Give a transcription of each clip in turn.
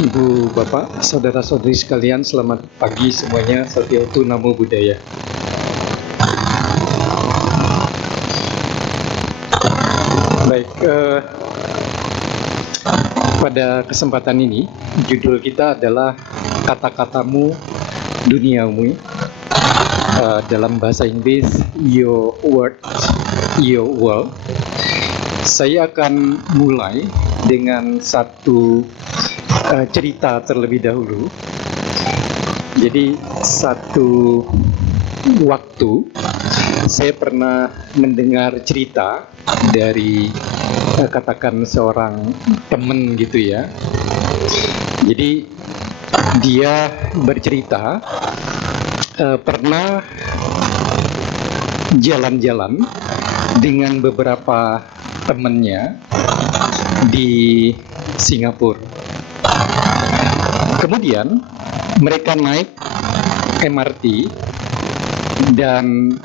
Ibu, Bapak, saudara-saudari sekalian, selamat pagi semuanya. Satyautu Namo Buddhaya. Baik, pada kesempatan ini, judul kita adalah kata-katamu duniamu. Dalam bahasa Inggris, Your Word, Your World. Saya akan mulai dengan satu cerita terlebih dahulu. Jadi satu waktu saya pernah mendengar cerita dari katakan seorang teman gitu ya. Jadi dia bercerita pernah jalan-jalan dengan beberapa temannya di Singapura. Kemudian mereka naik MRT dan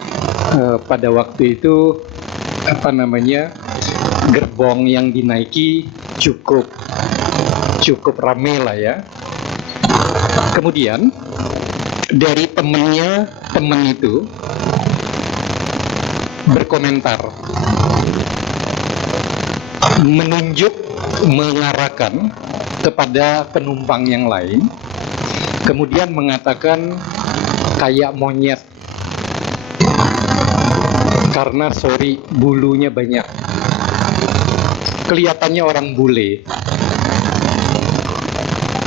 pada waktu itu gerbong yang dinaiki cukup ramai lah ya. Kemudian dari teman itu berkomentar, menunjuk, mengarahkan kepada penumpang yang lain, kemudian mengatakan kayak monyet karena bulunya banyak, kelihatannya orang bule.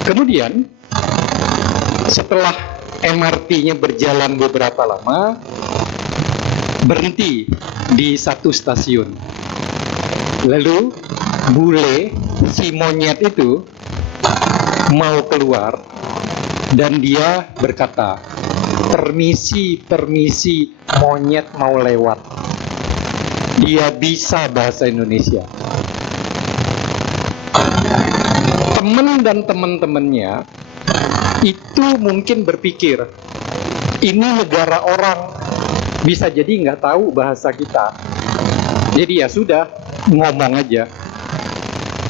Kemudian setelah MRT-nya berjalan beberapa lama, berhenti di satu stasiun. Lalu bule, si monyet itu mau keluar dan dia berkata, permisi, monyet mau lewat. Dia bisa bahasa Indonesia. Teman dan teman-temannya itu mungkin berpikir, ini negara orang, bisa jadi nggak tahu bahasa kita. Jadi ya sudah, ngomong aja.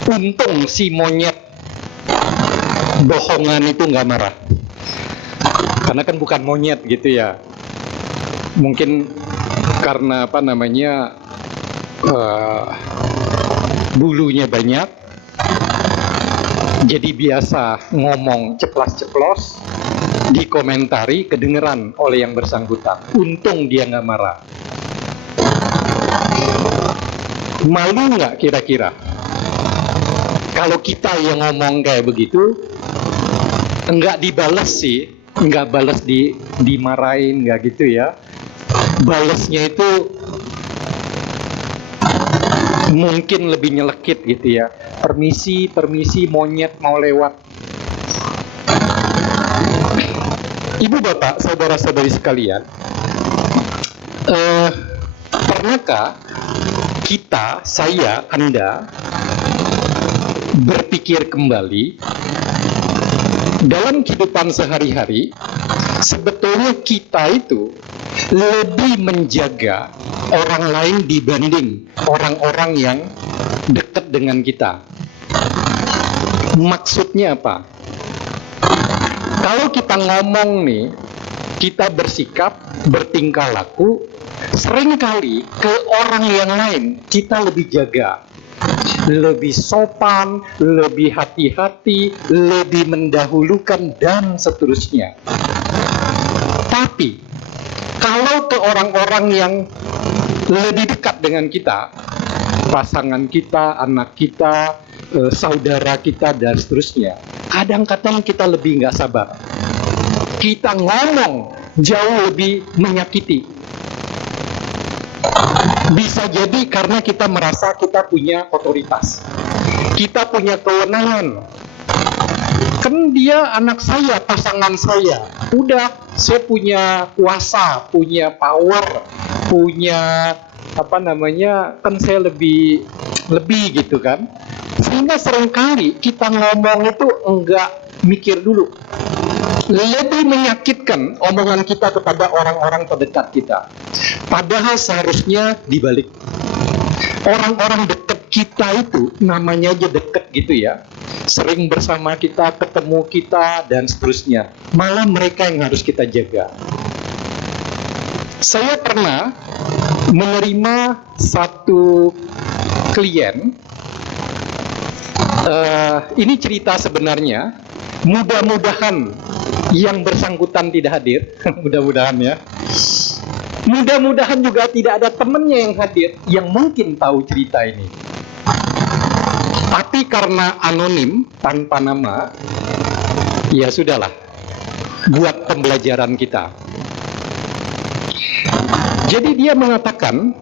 Untung si monyet bohongan itu nggak marah, karena kan bukan monyet gitu ya. Mungkin karena bulunya banyak, jadi biasa ngomong ceplas-ceplos, dikomentari, kedengeran oleh yang bersangkutan. Untung dia nggak marah. Malu nggak kira-kira kalau kita yang ngomong kayak begitu? Nggak dibales sih, nggak bales dimarahin, nggak gitu ya. Balesnya itu mungkin lebih nyelekit gitu ya. Permisi, monyet mau lewat. Ibu, bapak, saudara-saudari sekalian, pernahkah kita, saya, Anda berpikir kembali dalam kehidupan sehari-hari, sebetulnya kita itu lebih menjaga orang lain dibanding orang-orang yang dekat dengan kita. Maksudnya apa? Kalau kita ngomong nih, kita bersikap, bertingkah laku, seringkali ke orang yang lain kita lebih jaga, lebih sopan, lebih hati-hati, lebih mendahulukan, dan seterusnya. Tapi kalau ke orang-orang yang lebih dekat dengan kita, pasangan kita, anak kita, saudara kita, dan seterusnya, kadang-kadang kita lebih nggak sabar. Kita ngomong jauh lebih menyakiti. Bisa jadi karena kita merasa kita punya otoritas, kita punya kewenangan. Kan dia anak saya, pasangan saya. Udah, saya punya kuasa, punya power, punya kan saya lebih gitu kan. Sehingga seringkali kita ngomong itu enggak mikir dulu. Lebih menyakitkan omongan kita kepada orang-orang terdekat kita. Padahal seharusnya dibalik. Orang-orang dekat kita itu namanya aja dekat gitu ya. sering bersama kita, ketemu kita, dan seterusnya. Malah mereka yang harus kita jaga. Saya pernah menerima satu klien. Ini cerita sebenarnya. Mudah-mudahan yang bersangkutan tidak hadir. Mudah-mudahan ya. Mudah-mudahan juga tidak ada temannya yang hadir yang mungkin tahu cerita ini. Tapi karena anonim, tanpa nama, ya sudahlah, buat pembelajaran kita. Jadi dia mengatakan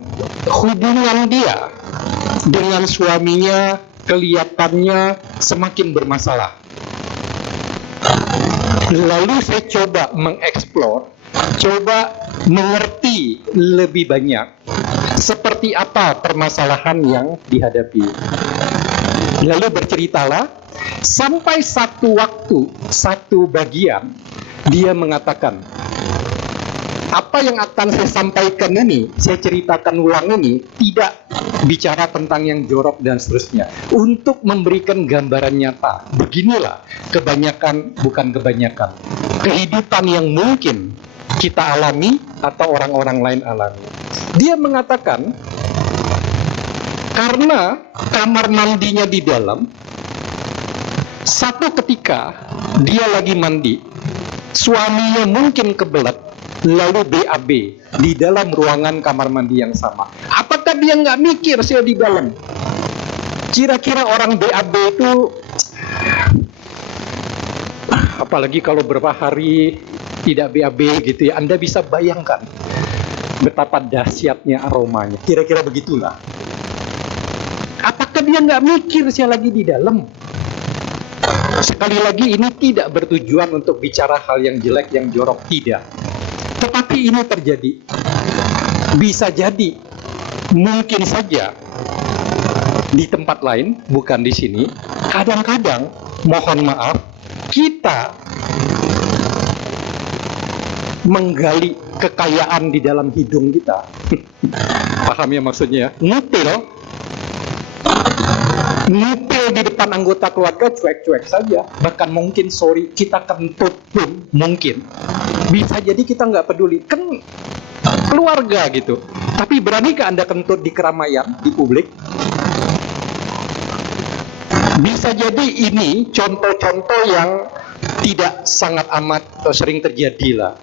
hubungan dia dengan suaminya kelihatannya semakin bermasalah. Lalu saya coba mengeksplor, coba mengerti lebih banyak seperti apa permasalahan yang dihadapi. Lalu berceritalah, sampai satu waktu, satu bagian, dia mengatakan, apa yang akan saya sampaikan ini, saya ceritakan ulang ini, tidak bicara tentang yang jorok dan seterusnya. Untuk memberikan gambaran nyata, beginilah bukan kebanyakan, kehidupan yang mungkin kita alami atau orang-orang lain alami. Dia mengatakan, karena kamar mandinya di dalam, satu ketika dia lagi mandi, suaminya mungkin kebelet, lalu BAB di dalam ruangan kamar mandi yang sama. Apakah dia nggak mikir saya di dalam? Kira-kira orang BAB itu, apalagi kalau beberapa hari tidak BAB gitu ya, Anda bisa bayangkan betapa dahsyatnya aromanya. Kira-kira begitulah. Apakah dia nggak mikir saya lagi di dalam? Sekali lagi, ini tidak bertujuan untuk bicara hal yang jelek, yang jorok, tidak. Tetapi ini terjadi. Bisa jadi, mungkin saja di tempat lain, bukan di sini. Kadang-kadang, mohon maaf, kita menggali kekayaan di dalam hidung kita. Paham ya maksudnya? Ngupil di depan anggota keluarga cuek-cuek saja. Bahkan mungkin kita kentut pun mungkin. Bisa jadi kita nggak peduli, kan keluarga gitu. Tapi beranikah Anda kentut di keramaian, di publik? Bisa jadi ini contoh-contoh yang tidak sangat amat atau sering terjadi lah.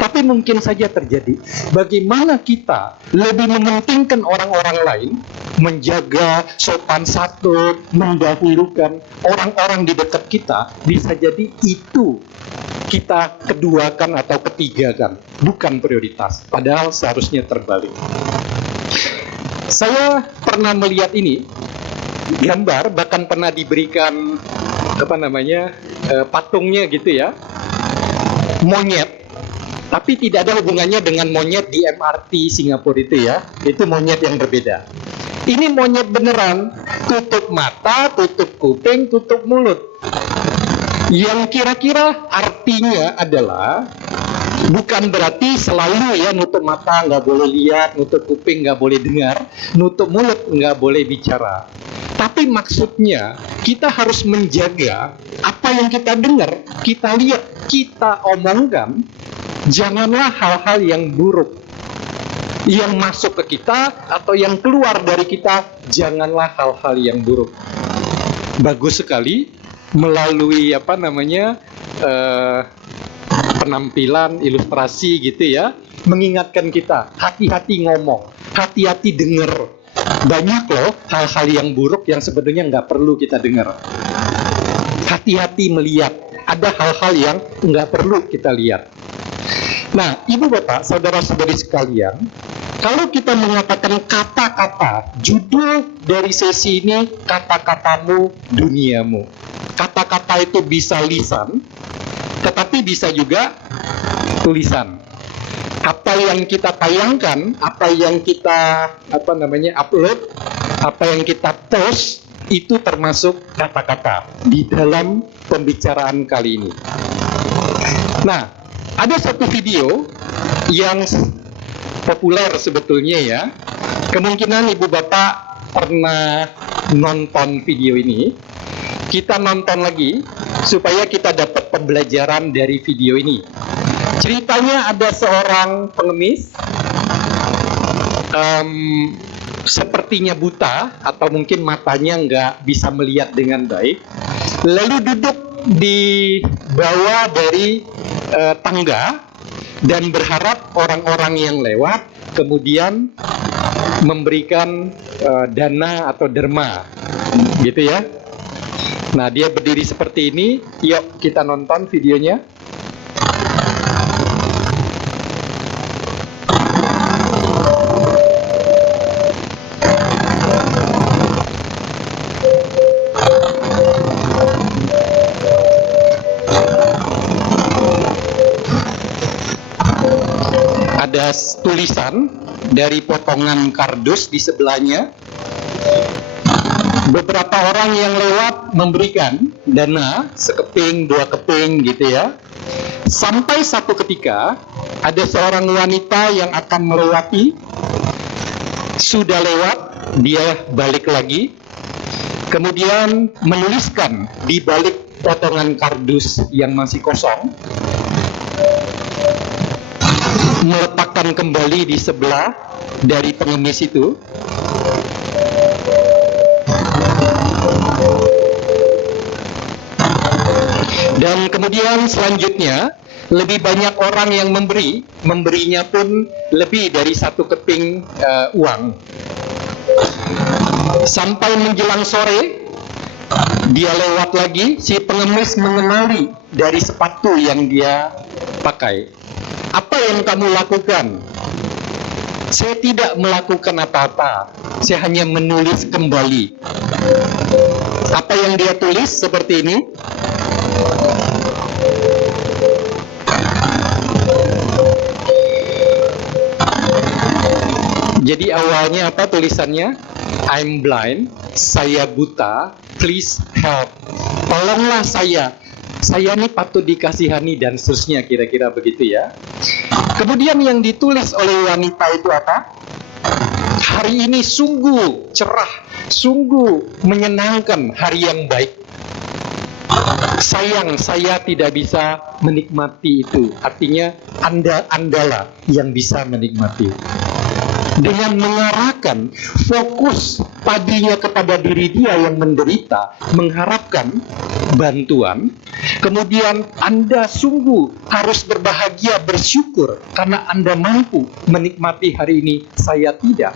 Tapi mungkin saja terjadi. Bagaimana kita lebih mementingkan orang-orang lain, menjaga sopan santun, mendahulukan orang-orang di dekat kita, bisa jadi itu kita keduakan atau ketigakan, bukan prioritas. Padahal seharusnya terbalik. Saya pernah melihat ini gambar, bahkan pernah diberikan patungnya gitu ya, monyet. Tapi tidak ada hubungannya dengan monyet di MRT Singapura itu ya. Itu monyet yang berbeda. Ini monyet beneran, tutup mata, tutup kuping, tutup mulut. Yang kira-kira artinya adalah bukan berarti selalu ya nutup mata nggak boleh lihat, nutup kuping nggak boleh dengar, nutup mulut nggak boleh bicara. Tapi maksudnya kita harus menjaga apa yang kita dengar, kita lihat, kita omongkan. Janganlah hal-hal yang buruk yang masuk ke kita atau yang keluar dari kita, janganlah hal-hal yang buruk. Bagus sekali melalui penampilan, ilustrasi gitu ya, mengingatkan kita, hati-hati ngomong, hati-hati dengar. Banyak loh hal-hal yang buruk yang sebenarnya nggak perlu kita dengar. Hati-hati melihat, ada hal-hal yang nggak perlu kita lihat. Nah, Ibu Bapak, saudara-saudari sekalian, kalau kita mengatakan kata-kata, judul dari sesi ini, kata-katamu, duniamu. Kata-kata itu bisa lisan, tetapi bisa juga tulisan. Apa yang kita tayangkan, apa yang kita upload, apa yang kita post, itu termasuk kata-kata di dalam pembicaraan kali ini. Nah, ada satu video yang populer sebetulnya ya. Kemungkinan Ibu Bapak pernah nonton video ini. Kita nonton lagi supaya kita dapat pembelajaran dari video ini. Ceritanya ada seorang pengemis, sepertinya buta atau mungkin matanya nggak bisa melihat dengan baik, lalu duduk di bawah dari tangga dan berharap orang-orang yang lewat kemudian memberikan dana atau derma, gitu ya. Nah, dia berdiri seperti ini. Yuk kita nonton videonya. Ada tulisan dari potongan kardus di sebelahnya. Beberapa orang yang lewat memberikan dana sekeping, 2 keping gitu ya. Sampai satu ketika ada seorang wanita yang akan melewati, sudah lewat, dia balik lagi, kemudian menuliskan di balik potongan kardus yang masih kosong, meletakkan kembali di sebelah dari pengemis itu. Dan kemudian selanjutnya lebih banyak orang yang memberinya pun lebih dari 1 keping uang. Sampai menjelang sore, dia lewat lagi, si pengemis mengenali dari sepatu yang dia pakai. Apa yang kamu lakukan? Saya tidak melakukan apa-apa, saya hanya menulis kembali. Apa yang dia tulis seperti ini. Jadi awalnya apa tulisannya? I'm blind, saya buta, please help. Tolonglah saya ini patut dikasihani dan seterusnya, kira-kira begitu ya. Kemudian yang ditulis oleh wanita itu apa? Hari ini sungguh cerah, sungguh menyenangkan, hari yang baik. Sayang, saya tidak bisa menikmati itu. Artinya andalah yang bisa menikmati. Dengan mengarahkan fokus padinya kepada diri dia yang menderita, mengharapkan bantuan, kemudian Anda sungguh harus berbahagia, bersyukur karena Anda mampu menikmati hari ini, saya tidak.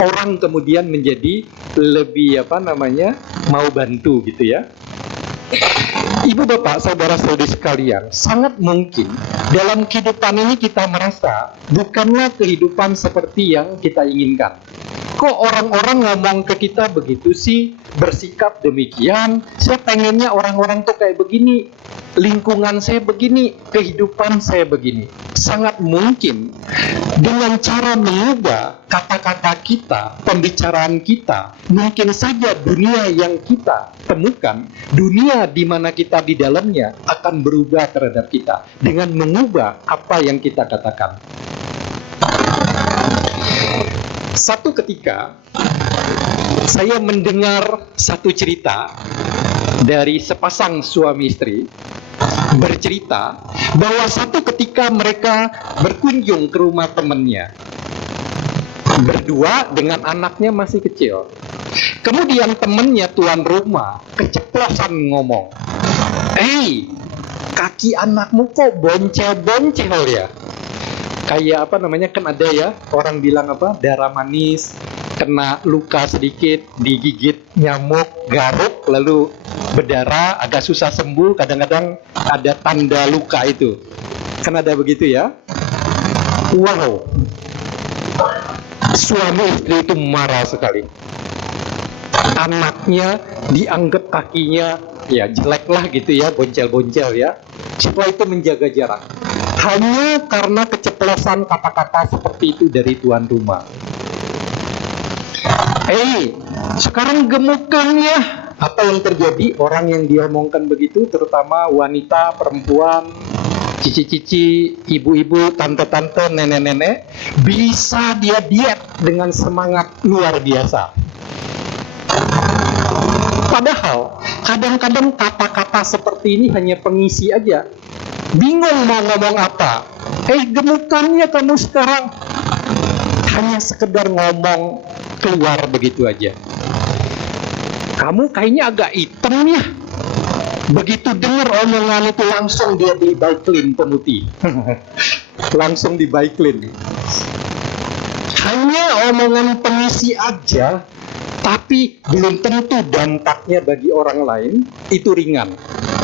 Orang kemudian menjadi lebih mau bantu gitu ya. Ibu bapak, saudara-saudari sekalian, sangat mungkin dalam kehidupan ini kita merasa bukanlah kehidupan seperti yang kita inginkan. Kok orang-orang ngomong ke kita begitu sih, bersikap demikian, saya pengennya orang-orang tuh kayak begini, lingkungan saya begini, kehidupan saya begini. Sangat mungkin dengan cara mengubah kata-kata kita, pembicaraan kita, mungkin saja dunia yang kita temukan, dunia di mana kita di dalamnya akan berubah terhadap kita dengan mengubah apa yang kita katakan. Satu ketika saya mendengar satu cerita dari sepasang suami istri, bercerita bahwa satu ketika mereka berkunjung ke rumah temannya, berdua dengan anaknya masih kecil. Kemudian temannya, tuan rumah, keceplosan ngomong, kaki anakmu kok boncel-boncel ya? Kayak kan ada ya, orang bilang darah manis, kena luka sedikit, digigit nyamuk, garuk, lalu berdarah, agak susah sembuh, kadang-kadang ada tanda luka itu. Kan ada begitu ya? Wow, suami istri itu marah sekali. Anaknya dianggap kakinya ya jelek lah gitu ya, boncel-boncel ya. Setelah itu menjaga jarak. Hanya karena keceplosan kata-kata seperti itu dari tuan rumah. Sekarang gemukan ya. Apa yang terjadi? Orang yang diomongkan begitu, terutama wanita, perempuan, cici-cici, ibu-ibu, tante-tante, nenek-nenek, bisa dia diet dengan semangat luar biasa. Padahal kadang-kadang kata-kata seperti ini hanya pengisi aja. Bingung mau ngomong apa. Gemukannya kamu sekarang hanya sekedar ngomong keluar begitu aja. Kamu kayaknya agak hitam ya. Begitu dengar omongan itu langsung dia di Baiklin pemutih. Langsung di Baiklin. Hanya omongan pengisi aja, tapi belum tentu dampaknya bagi orang lain itu ringan.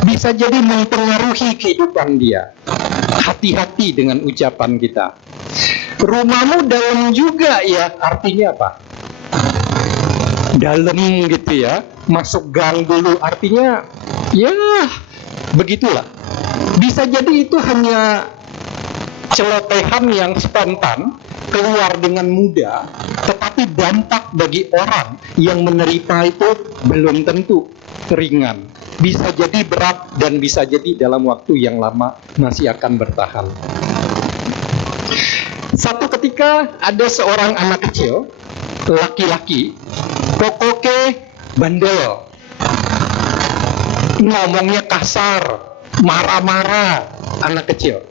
Bisa jadi mempengaruhi kehidupan dia. Hati-hati dengan ucapan kita. Rumahmu dalam juga ya, artinya apa? Dalam gitu ya, masuk gang dulu, artinya ya begitulah. Bisa jadi itu hanya celotehan yang spontan, keluar dengan mudah, tetapi dampak bagi orang yang menerima itu belum tentu ringan. Bisa jadi berat dan bisa jadi dalam waktu yang lama masih akan bertahan. Satu ketika ada seorang anak kecil, laki-laki, pokoknya bandel, ngomongnya kasar, marah-marah, anak kecil.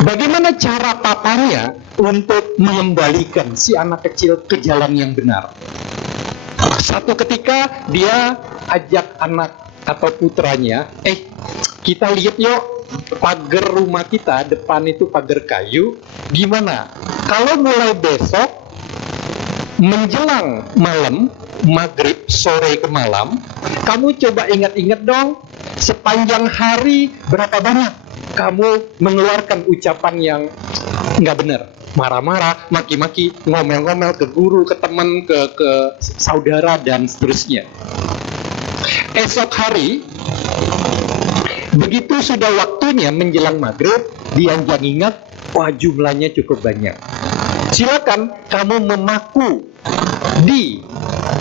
Bagaimana cara papanya untuk mengembalikan si anak kecil ke jalan yang benar? Satu ketika dia ajak anak atau putranya, kita lihat yuk pagar rumah kita, depan itu pagar kayu, gimana? Kalau mulai besok menjelang malam, maghrib, sore ke malam, kamu coba ingat-ingat dong, sepanjang hari berapa banyak kamu mengeluarkan ucapan yang nggak benar, marah-marah, maki-maki, ngomel-ngomel ke guru, ke teman, ke saudara, dan seterusnya. Esok hari, begitu sudah waktunya menjelang maghrib, dia jangan ingat, wah jumlahnya cukup banyak. Silakan kamu memaku di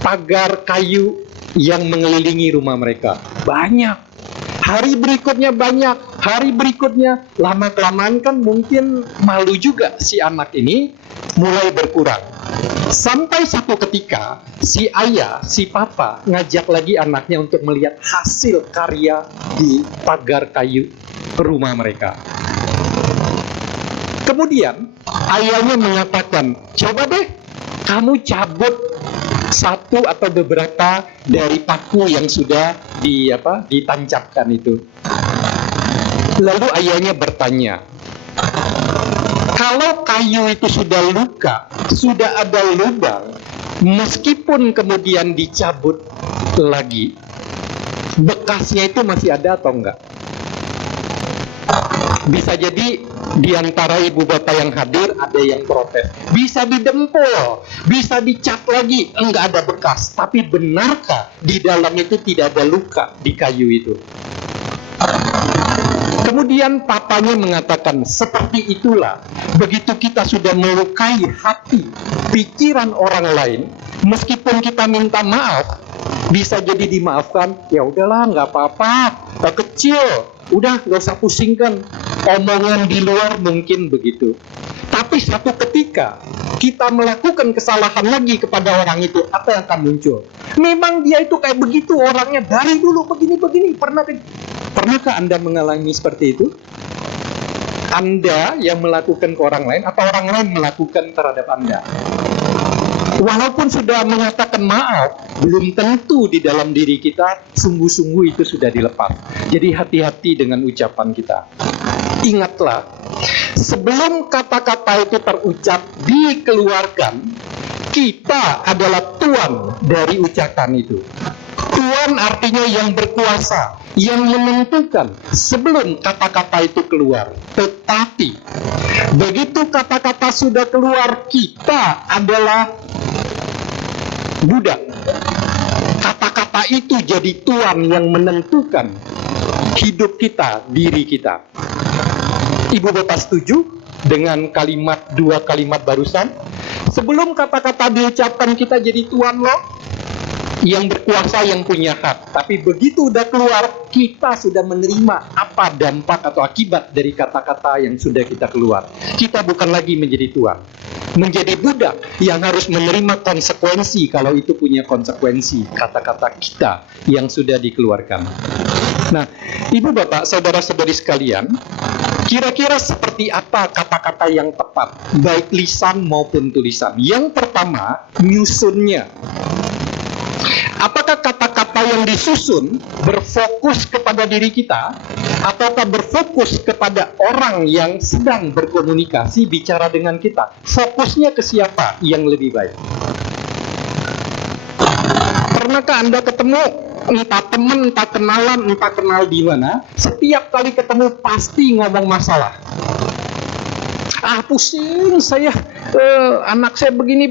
pagar kayu yang mengelilingi rumah mereka. Banyak. Hari berikutnya banyak. Hari berikutnya lama-kelamaan kan mungkin malu juga si anak ini mulai berkurang. Sampai satu ketika si ayah, si papa ngajak lagi anaknya untuk melihat hasil karya di pagar kayu rumah mereka. Kemudian ayahnya mengatakan, coba deh kamu cabut satu atau beberapa dari paku yang sudah ditancapkan itu. Lalu ayahnya bertanya, kalau kayu itu sudah luka, sudah ada lubang, meskipun kemudian dicabut lagi, bekasnya itu masih ada atau enggak? Bisa jadi di antara ibu bapak yang hadir ada yang protes. Bisa didempul, bisa dicat lagi, enggak ada bekas. Tapi benarkah di dalam itu tidak ada luka di kayu itu? Kemudian papanya mengatakan, seperti itulah, begitu kita sudah melukai hati, pikiran orang lain, meskipun kita minta maaf, bisa jadi dimaafkan, ya udahlah nggak apa-apa, kecil, udah nggak usah pusingkan, omongan di luar mungkin begitu. Tapi satu ketika kita melakukan kesalahan lagi kepada orang itu, apa yang akan muncul? Memang dia itu kayak begitu orangnya dari dulu begini-begini. Pernahkah Anda mengalami seperti itu? Anda yang melakukan ke orang lain atau orang lain melakukan terhadap Anda? Walaupun sudah mengatakan maaf, belum tentu di dalam diri kita sungguh-sungguh itu sudah dilepas. Jadi hati-hati dengan ucapan kita. Ingatlah, sebelum kata-kata itu terucap, dikeluarkan, kita adalah tuan dari ucapan itu. Tuan artinya yang berkuasa, yang menentukan sebelum kata-kata itu keluar. Tetapi begitu kata-kata sudah keluar, kita adalah budak. Kata-kata itu jadi tuan yang menentukan hidup kita, diri kita. Ibu bapak setuju dengan dua kalimat barusan? Sebelum kata-kata diucapkan kita jadi tuan loh, yang berkuasa, yang punya hak. Tapi begitu udah keluar, kita sudah menerima apa dampak atau akibat dari kata-kata yang sudah kita keluar. Kita bukan lagi menjadi tuan. menjadi budak yang harus menerima konsekuensi, kalau itu punya konsekuensi, kata-kata kita yang sudah dikeluarkan. Nah, Ibu Bapak, saudara-saudari sekalian, kira-kira seperti apa kata-kata yang tepat, baik lisan maupun tulisan? Yang pertama, nyusunnya. Apakah kata-kata yang disusun berfokus kepada diri kita, ataukah berfokus kepada orang yang sedang berkomunikasi, bicara dengan kita? Fokusnya ke siapa yang lebih baik? Pernahkah Anda ketemu entah teman, entah kenalan, entah kenal di mana, setiap kali ketemu pasti ngomong masalah? Pusing saya, anak saya begini,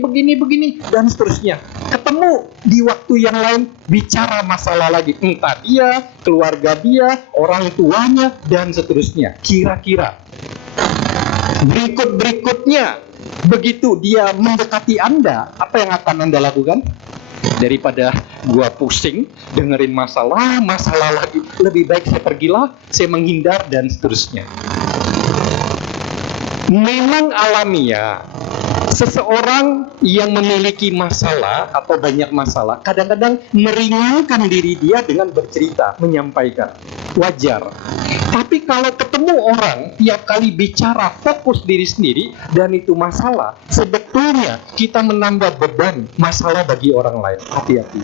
dan seterusnya. Ketemu di waktu yang lain, bicara masalah lagi. Entah dia, keluarga dia, orang tuanya, dan seterusnya. Kira-kira berikutnya, begitu dia mendekati Anda, apa yang akan Anda lakukan? Daripada gua pusing dengerin masalah lagi, lebih baik saya pergilah, saya menghindar, dan seterusnya. Memang alamiah, seseorang yang memiliki masalah atau banyak masalah kadang-kadang meringankan diri dia dengan bercerita, menyampaikan. Wajar. Tapi kalau ketemu orang tiap kali bicara fokus diri sendiri dan itu masalah, sebetulnya kita menambah beban masalah bagi orang lain. Hati-hati.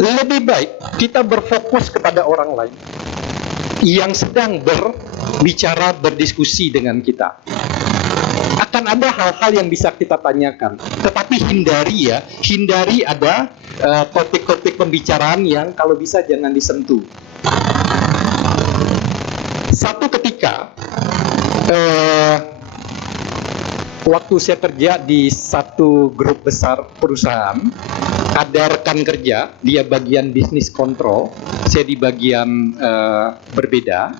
Lebih baik kita berfokus kepada orang lain yang sedang berbicara, berdiskusi dengan kita. Akan ada hal-hal yang bisa kita tanyakan, tetapi hindari ada topik-topik pembicaraan yang kalau bisa jangan disentuh. Satu ketika, waktu saya kerja di satu grup besar perusahaan, ada rekan kerja, dia bagian bisnis kontrol, saya di bagian berbeda.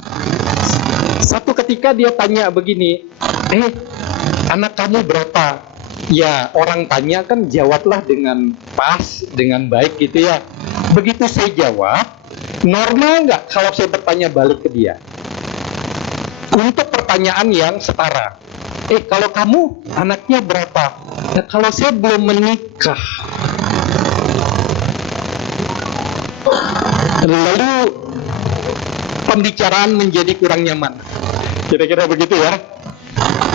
Satu ketika dia tanya begini, anak kamu berapa? Ya, orang tanya kan jawablah dengan pas, dengan baik gitu ya. Begitu saya jawab, normal nggak kalau saya bertanya balik ke dia? Untuk pertanyaan yang setara. Kalau kamu anaknya berapa? Ya, kalau saya belum menikah. Lalu pembicaraan menjadi kurang nyaman. Kira-kira begitu ya.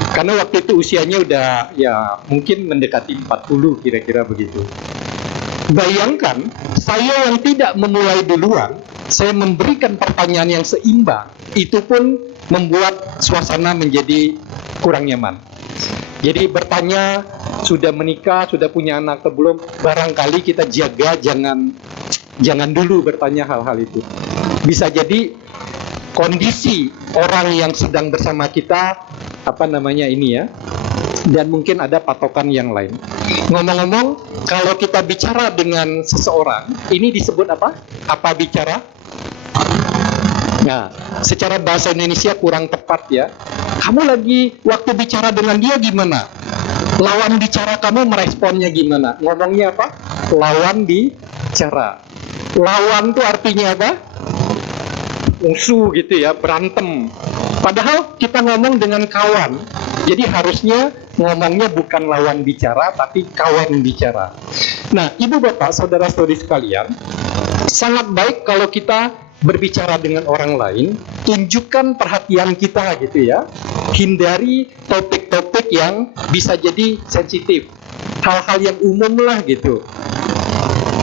Karena waktu itu usianya udah ya mungkin mendekati 40, kira-kira begitu. Bayangkan, saya yang tidak memulai duluan, saya memberikan pertanyaan yang seimbang, itu pun membuat suasana menjadi kurang nyaman. Jadi bertanya, sudah menikah, sudah punya anak atau belum, barangkali kita jaga, jangan dulu bertanya hal-hal itu. Bisa jadi kondisi orang yang sedang bersama kita, dan mungkin ada patokan yang lain. Ngomong-ngomong, kalau kita bicara dengan seseorang, ini disebut apa? Apa bicara? Nah, secara bahasa Indonesia kurang tepat ya. Kamu lagi waktu bicara dengan dia gimana? Lawan bicara kamu meresponnya gimana? Ngomongnya apa? Lawan bicara. Lawan itu artinya apa? Musuh gitu ya, berantem. Padahal kita ngomong dengan kawan. Jadi harusnya ngomongnya bukan lawan bicara, tapi kawan bicara. Nah, Ibu Bapak, saudara-saudari sekalian, sangat baik kalau kita berbicara dengan orang lain, tunjukkan perhatian kita gitu ya. Hindari topik-topik yang bisa jadi sensitif. Hal-hal yang umum lah gitu.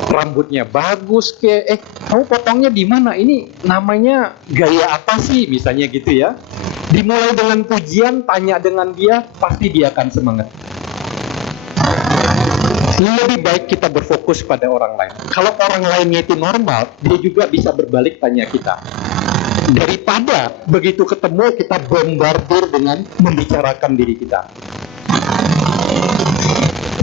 Rambutnya bagus kamu potongnya di mana? Ini namanya gaya apa sih? Misalnya gitu ya. Dimulai dengan pujian, tanya dengan dia, pasti dia akan semangat. Lebih baik kita berfokus pada orang lain. Kalau orang lainnya itu normal, dia juga bisa berbalik tanya kita. Daripada begitu ketemu kita bombardir dengan membicarakan diri kita.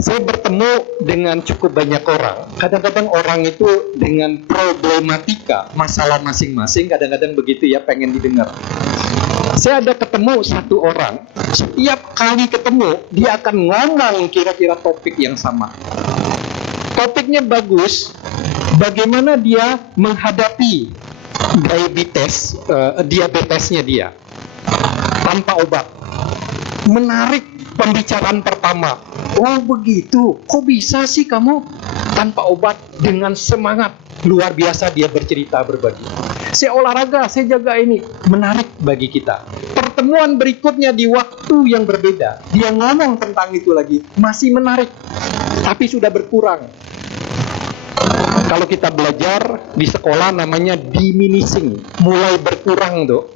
Saya bertemu dengan cukup banyak orang. Kadang-kadang orang itu dengan problematika, masalah masing-masing, kadang-kadang begitu ya, pengen didengar. Saya ada ketemu satu orang, setiap kali ketemu, dia akan ngomong kira-kira topik yang sama. Topiknya bagus, bagaimana dia menghadapi diabetesnya dia. tanpa obat. Menarik pembicaraan pertama. Oh begitu, kok bisa sih kamu tanpa obat? Dengan semangat luar biasa dia bercerita, berbagi. Saya olahraga, saya jaga ini. Menarik bagi kita. Pertemuan berikutnya di waktu yang berbeda, dia ngomong tentang itu lagi, masih menarik, tapi sudah berkurang. Kalau kita belajar di sekolah namanya diminishing, mulai berkurang tuh.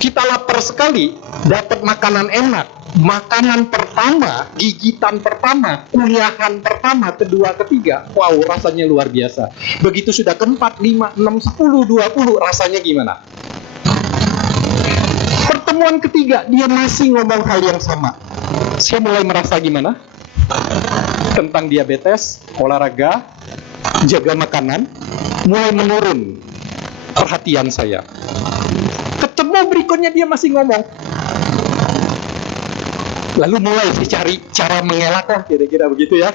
Kita lapar sekali, dapat makanan enak, makanan pertama, gigitan pertama, kunyahan pertama, kedua, ketiga, wow, rasanya luar biasa. Begitu sudah keempat, 5, 6, 10, 20, rasanya gimana? Pertemuan ketiga, dia masih ngomong hal yang sama. Saya mulai merasa gimana? Tentang diabetes, olahraga, jaga makanan, mulai menurun perhatian saya. Ketemu berikutnya dia masih ngomong. Lalu mulai dicari cara mengelak lah, kira-kira begitu ya.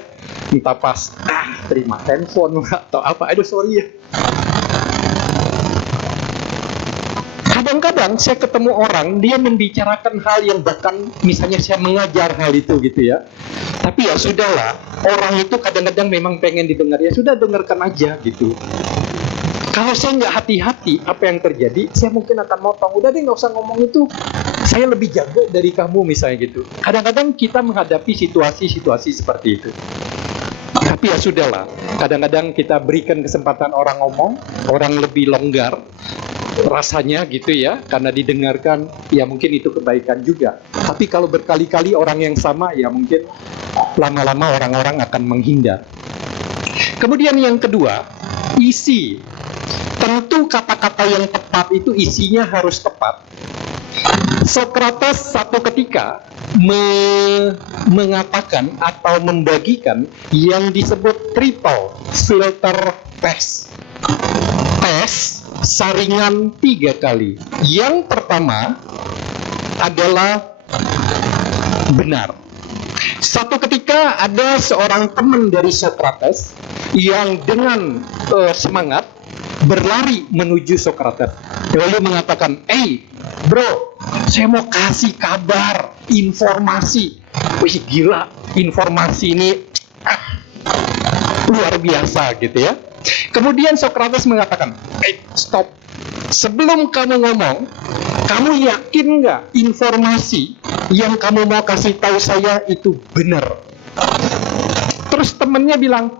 Entah pas, terima handphone atau apa, aduh sorry ya. Kadang-kadang saya ketemu orang, dia membicarakan hal yang bahkan misalnya saya mengajar hal itu gitu ya. Tapi ya sudahlah, orang itu kadang-kadang memang pengen didengar, ya sudah dengarkan aja gitu. Kalau saya nggak hati-hati, apa yang terjadi, saya mungkin akan motong. Udah deh, nggak usah ngomong itu. Saya lebih jago dari kamu, misalnya gitu. Kadang-kadang kita menghadapi situasi-situasi seperti itu. Tapi ya sudahlah. Kadang-kadang kita berikan kesempatan orang ngomong, orang lebih longgar rasanya gitu ya, karena didengarkan, ya mungkin itu kebaikan juga. Tapi kalau berkali-kali orang yang sama, ya mungkin lama-lama orang-orang akan menghindar. Kemudian yang kedua, isi. Tentu kata-kata yang tepat itu isinya harus tepat. Sokrates satu ketika mengatakan atau membagikan yang disebut triple filter test. Tes saringan 3 kali. Yang pertama adalah benar. Satu ketika ada seorang teman dari Sokrates yang dengan semangat berlari menuju Sokrates, lalu mengatakan, bro, saya mau kasih kabar, informasi. Wih gila, informasi ini luar biasa gitu ya. Kemudian Sokrates mengatakan, stop. Sebelum kamu ngomong, kamu yakin nggak informasi yang kamu mau kasih tahu saya itu benar? Terus temennya bilang,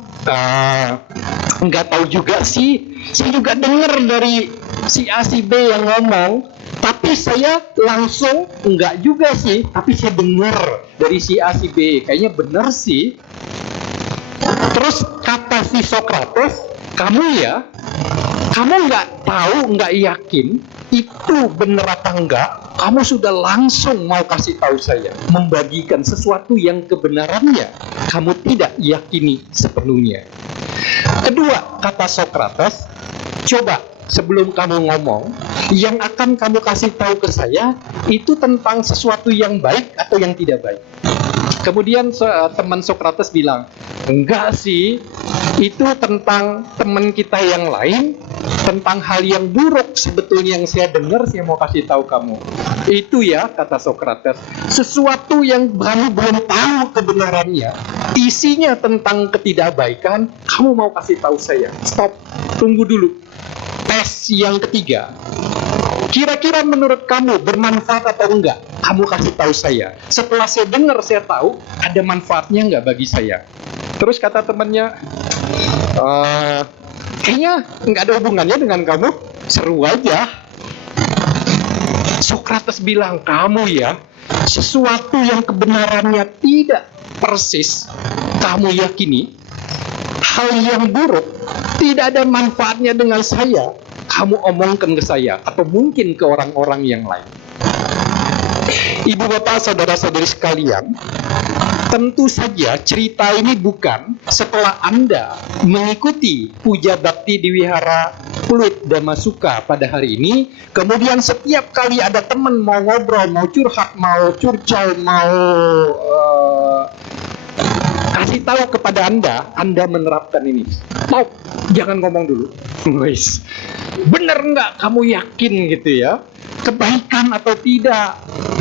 nggak tahu juga sih. Saya juga dengar dari si A si B yang ngomong, tapi saya langsung enggak juga sih. Tapi saya dengar dari si A si B, kayaknya benar sih. Terus kata si Sokrates, kamu nggak tahu, nggak yakin itu benar apa enggak, kamu sudah langsung mau kasih tahu saya, membagikan sesuatu yang kebenarannya kamu tidak yakini sepenuhnya. Kedua, kata Sokrates, coba sebelum kamu ngomong, yang akan kamu kasih tahu ke saya itu tentang sesuatu yang baik atau yang tidak baik. Kemudian teman Sokrates bilang, enggak sih, itu tentang teman kita yang lain, tentang hal yang buruk sebetulnya yang saya dengar, saya mau kasih tahu kamu. Itu ya, kata Sokrates, sesuatu yang kamu belum tahu kebenarannya, isinya tentang ketidakbaikan, kamu mau kasih tahu saya. Stop, tunggu dulu. Tes yang ketiga, kira-kira menurut kamu bermanfaat atau enggak? Kamu kasih tahu saya. Setelah saya dengar, saya tahu ada manfaatnya enggak bagi saya. Terus kata temannya, kayaknya enggak ada hubungannya dengan kamu. Seru aja. Sokrates bilang, kamu ya, sesuatu yang kebenarannya tidak persis kamu yakini, hal yang buruk, tidak ada manfaatnya dengan saya, kamu omongkan ke saya, atau mungkin ke orang-orang yang lain. Ibu bapak saudara-saudari sekalian, tentu saja cerita ini bukan setelah Anda mengikuti puja bakti di Wihara Pluit Damasuka pada hari ini, kemudian setiap kali ada teman mau ngobrol, mau curhat, mau curcol, mau kasih tahu kepada Anda menerapkan ini. Stop, jangan ngomong dulu. Bener nggak kamu yakin gitu ya? Kebaikan atau tidak?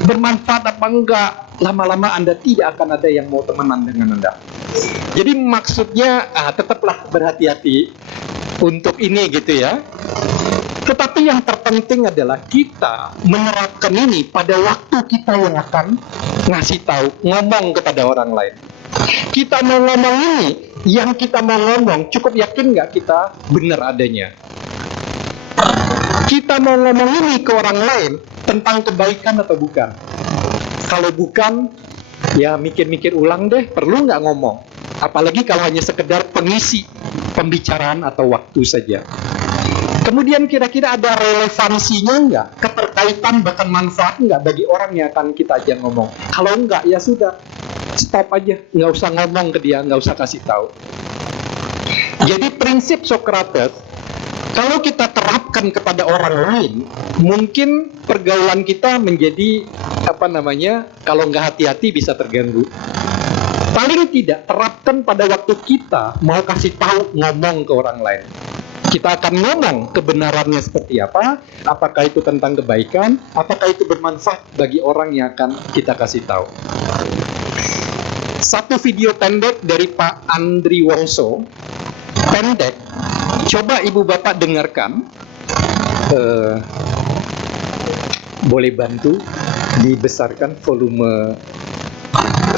bermanfaat apa enggak, lama-lama Anda tidak akan ada yang mau temenan dengan Anda. Jadi maksudnya tetaplah berhati-hati untuk ini gitu ya. Tetapi yang terpenting adalah kita menerapkan ini pada waktu kita yang akan ngasih tahu, ngomong kepada orang lain. Kita mau ngomong ini, yang kita mau ngomong, cukup yakin nggak kita benar adanya? Kita mau ngomong ini ke orang lain tentang kebaikan atau bukan? Kalau bukan, ya mikir-mikir ulang deh, perlu nggak ngomong? Apalagi kalau hanya sekedar pengisi pembicaraan atau waktu saja. Kemudian kira-kira ada relevansinya nggak? Keterkaitan bahkan manfaat nggak bagi orang yang akan kita ajak ngomong? Kalau nggak, ya sudah, stop aja, nggak usah ngomong ke dia, nggak usah kasih tahu. Jadi prinsip Socrates, kalau kita terapkan kepada orang lain, mungkin pergaulan kita menjadi kalau nggak hati-hati bisa terganggu. Paling tidak terapkan pada waktu kita mau kasih tahu, ngomong ke orang lain. Kita akan ngomong kebenarannya seperti apa, apakah itu tentang kebaikan, apakah itu bermanfaat bagi orang yang akan kita kasih tahu. Satu video pendek dari Pak Andri Wongso, pendek, coba ibu bapak dengarkan. Boleh bantu dibesarkan volume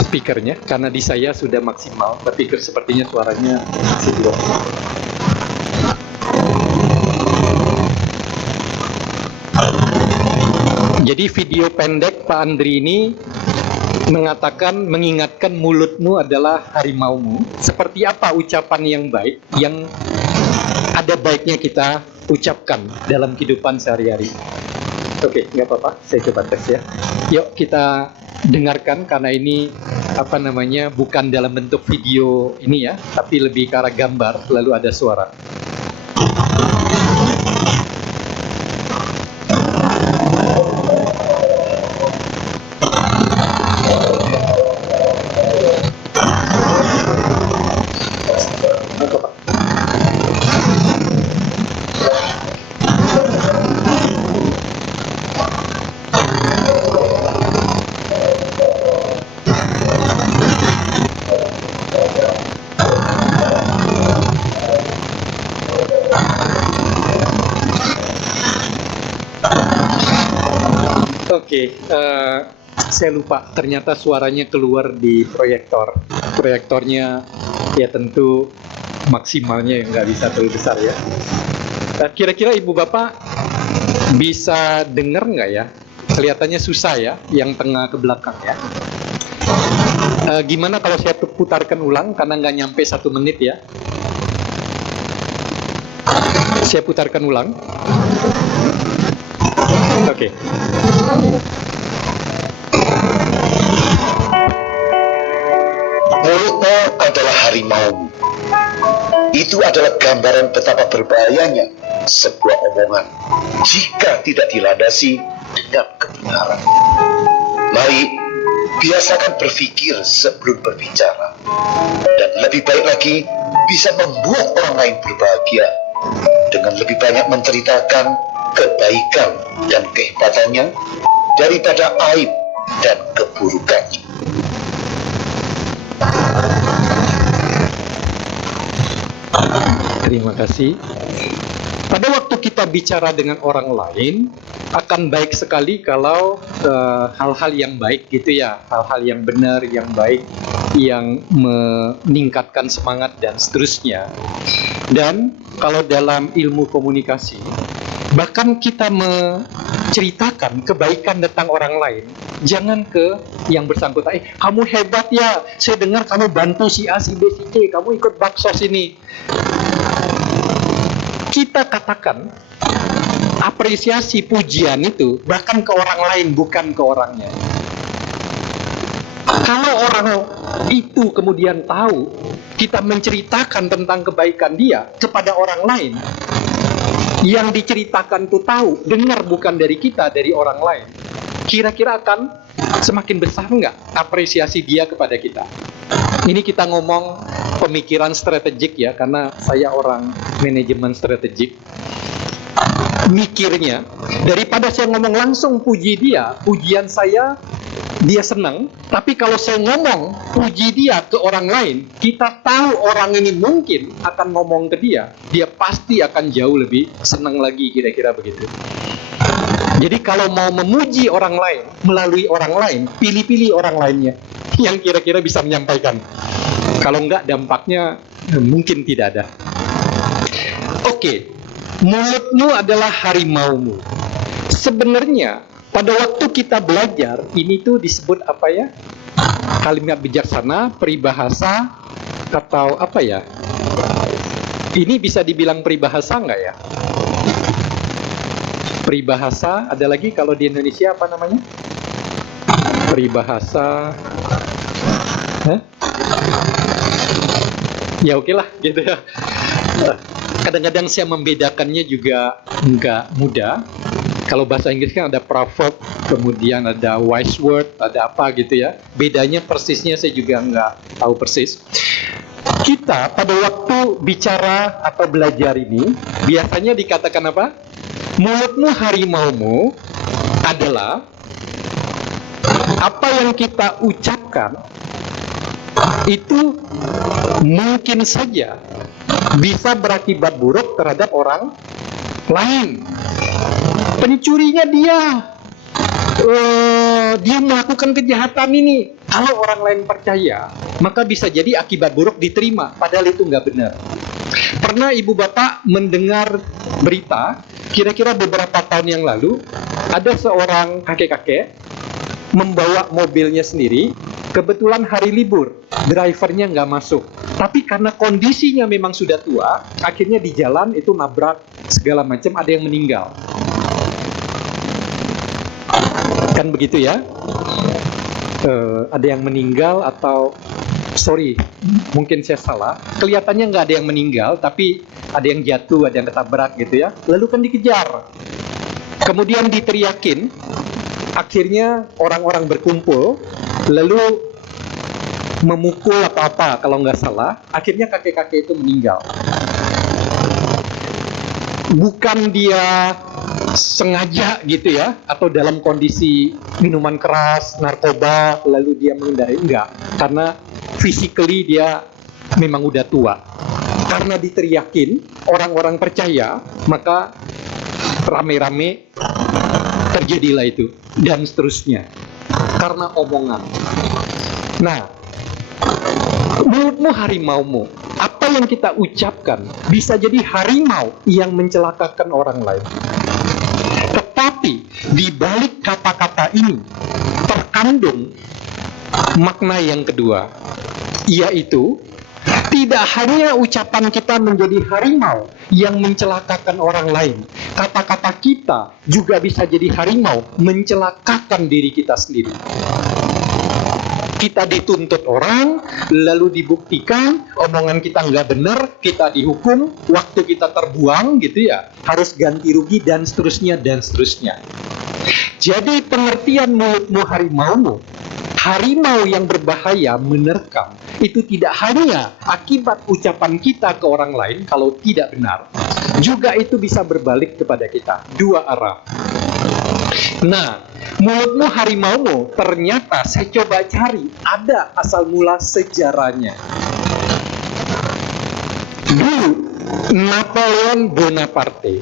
speakernya, karena di saya sudah maksimal, tapi sepertinya suaranya masih belum. Jadi video pendek Pak Andri ini mengingatkan mulutmu adalah harimaumu. Seperti apa ucapan yang baik, yang ada baiknya kita ucapkan dalam kehidupan sehari-hari. Oke, nggak apa-apa, saya coba tes ya. Yuk kita dengarkan, karena ini bukan dalam bentuk video ini ya, tapi lebih ke arah gambar, lalu ada suara. Oke, saya lupa, ternyata suaranya keluar di proyektor. Proyektornya ya tentu maksimalnya nggak bisa terlalu besar ya. Kira-kira ibu bapak bisa dengar nggak ya? Kelihatannya susah ya, yang tengah ke belakang ya. Gimana kalau saya putarkan ulang, karena nggak nyampe 1 menit ya. Saya putarkan ulang. Oke. Mulutmu adalah harimaumu. Itu adalah gambaran betapa berbahayanya sebuah omongan jika tidak dilandasi dengan kebenaran. Mari biasakan berpikir sebelum berbicara, dan lebih baik lagi bisa membuat orang lain berbahagia dengan lebih banyak menceritakan kebaikan dan kehebatannya daripada aib dan keburukannya. Terima kasih. Pada waktu kita bicara dengan orang lain, akan baik sekali kalau hal-hal yang baik gitu ya, hal-hal yang benar, yang baik, yang meningkatkan semangat dan seterusnya. Dan kalau dalam ilmu komunikasi, bahkan kita menceritakan kebaikan tentang orang lain, jangan ke yang bersangkutan, kamu hebat ya, saya dengar kamu bantu si A, si B, si C, kamu ikut baksos ini. Kita katakan apresiasi, pujian itu bahkan ke orang lain, bukan ke orangnya. Kalau orang itu kemudian tahu kita menceritakan tentang kebaikan dia kepada orang lain, yang diceritakan tuh tahu, dengar bukan dari kita, dari orang lain, kira-kira akan semakin besar nggak apresiasi dia kepada kita? Ini kita ngomong pemikiran strategik ya, karena saya orang manajemen strategik. mikirnya, daripada saya ngomong langsung puji dia, pujian saya dia senang. Tapi kalau saya ngomong puji dia ke orang lain, kita tahu orang ini mungkin akan ngomong ke dia, dia pasti akan jauh lebih senang lagi, kira-kira begitu. Jadi kalau mau memuji orang lain melalui orang lain, pilih-pilih orang lainnya yang kira-kira bisa menyampaikan. Kalau enggak, dampaknya mungkin tidak ada. Oke, mulutmu adalah harimaumu. Sebenarnya pada waktu kita belajar, ini tuh disebut apa ya? Kalimat bijaksana, peribahasa, atau apa ya? Ini bisa dibilang peribahasa nggak ya? Peribahasa, ada lagi kalau di Indonesia apa namanya? Peribahasa. Hah? Ya oke lah, gitu ya. Kadang-kadang saya membedakannya juga nggak mudah. Kalau bahasa Inggris kan ada proverb, kemudian ada wise word, ada apa gitu ya. Bedanya persisnya saya juga nggak tahu persis. Kita pada waktu bicara atau belajar ini, biasanya dikatakan apa? Mulutmu harimaumu adalah apa yang kita ucapkan itu mungkin saja bisa berakibat buruk terhadap orang lain. Pencurinya dia melakukan kejahatan ini. Kalau orang lain percaya, maka bisa jadi akibat buruk diterima, padahal itu nggak benar. Pernah ibu bapak mendengar berita, kira-kira beberapa tahun yang lalu, ada seorang kakek-kakek membawa mobilnya sendiri, kebetulan hari libur, drivernya nggak masuk. Tapi karena kondisinya memang sudah tua, akhirnya di jalan itu nabrak segala macam, ada yang meninggal. Kan begitu ya? Ada yang meninggal atau, sorry, mungkin saya salah. Kelihatannya nggak ada yang meninggal, tapi ada yang jatuh, ada yang ketabrak gitu ya. Lalu kan dikejar. Kemudian diteriakin. Akhirnya orang-orang berkumpul, lalu memukul apa-apa kalau nggak salah. Akhirnya kakek-kakek itu meninggal. Bukan dia sengaja gitu ya, atau dalam kondisi minuman keras, narkoba, lalu dia menghindari, enggak. Karena physically dia memang udah tua. Karena diteriakin, orang-orang percaya, maka rame-rame terjadilah itu, dan seterusnya. Karena omongan. Nah, mulutmu harimaumu. Apa yang kita ucapkan bisa jadi harimau yang mencelakakan orang lain. Tetapi di balik kata-kata ini terkandung makna yang kedua, yaitu tidak hanya ucapan kita menjadi harimau yang mencelakakan orang lain, kata-kata kita juga bisa jadi harimau mencelakakan diri kita sendiri. Kita dituntut orang, lalu dibuktikan omongan kita nggak benar, kita dihukum, waktu kita terbuang gitu ya, harus ganti rugi dan seterusnya dan seterusnya. Jadi pengertian mulutmu harimaumu, harimau yang berbahaya menerkam, itu tidak hanya akibat ucapan kita ke orang lain kalau tidak benar, juga itu bisa berbalik kepada kita, dua arah. Nah, mulutmu harimaumu, ternyata saya coba cari, ada asal mula sejarahnya. Dulu, Napoleon Bonaparte,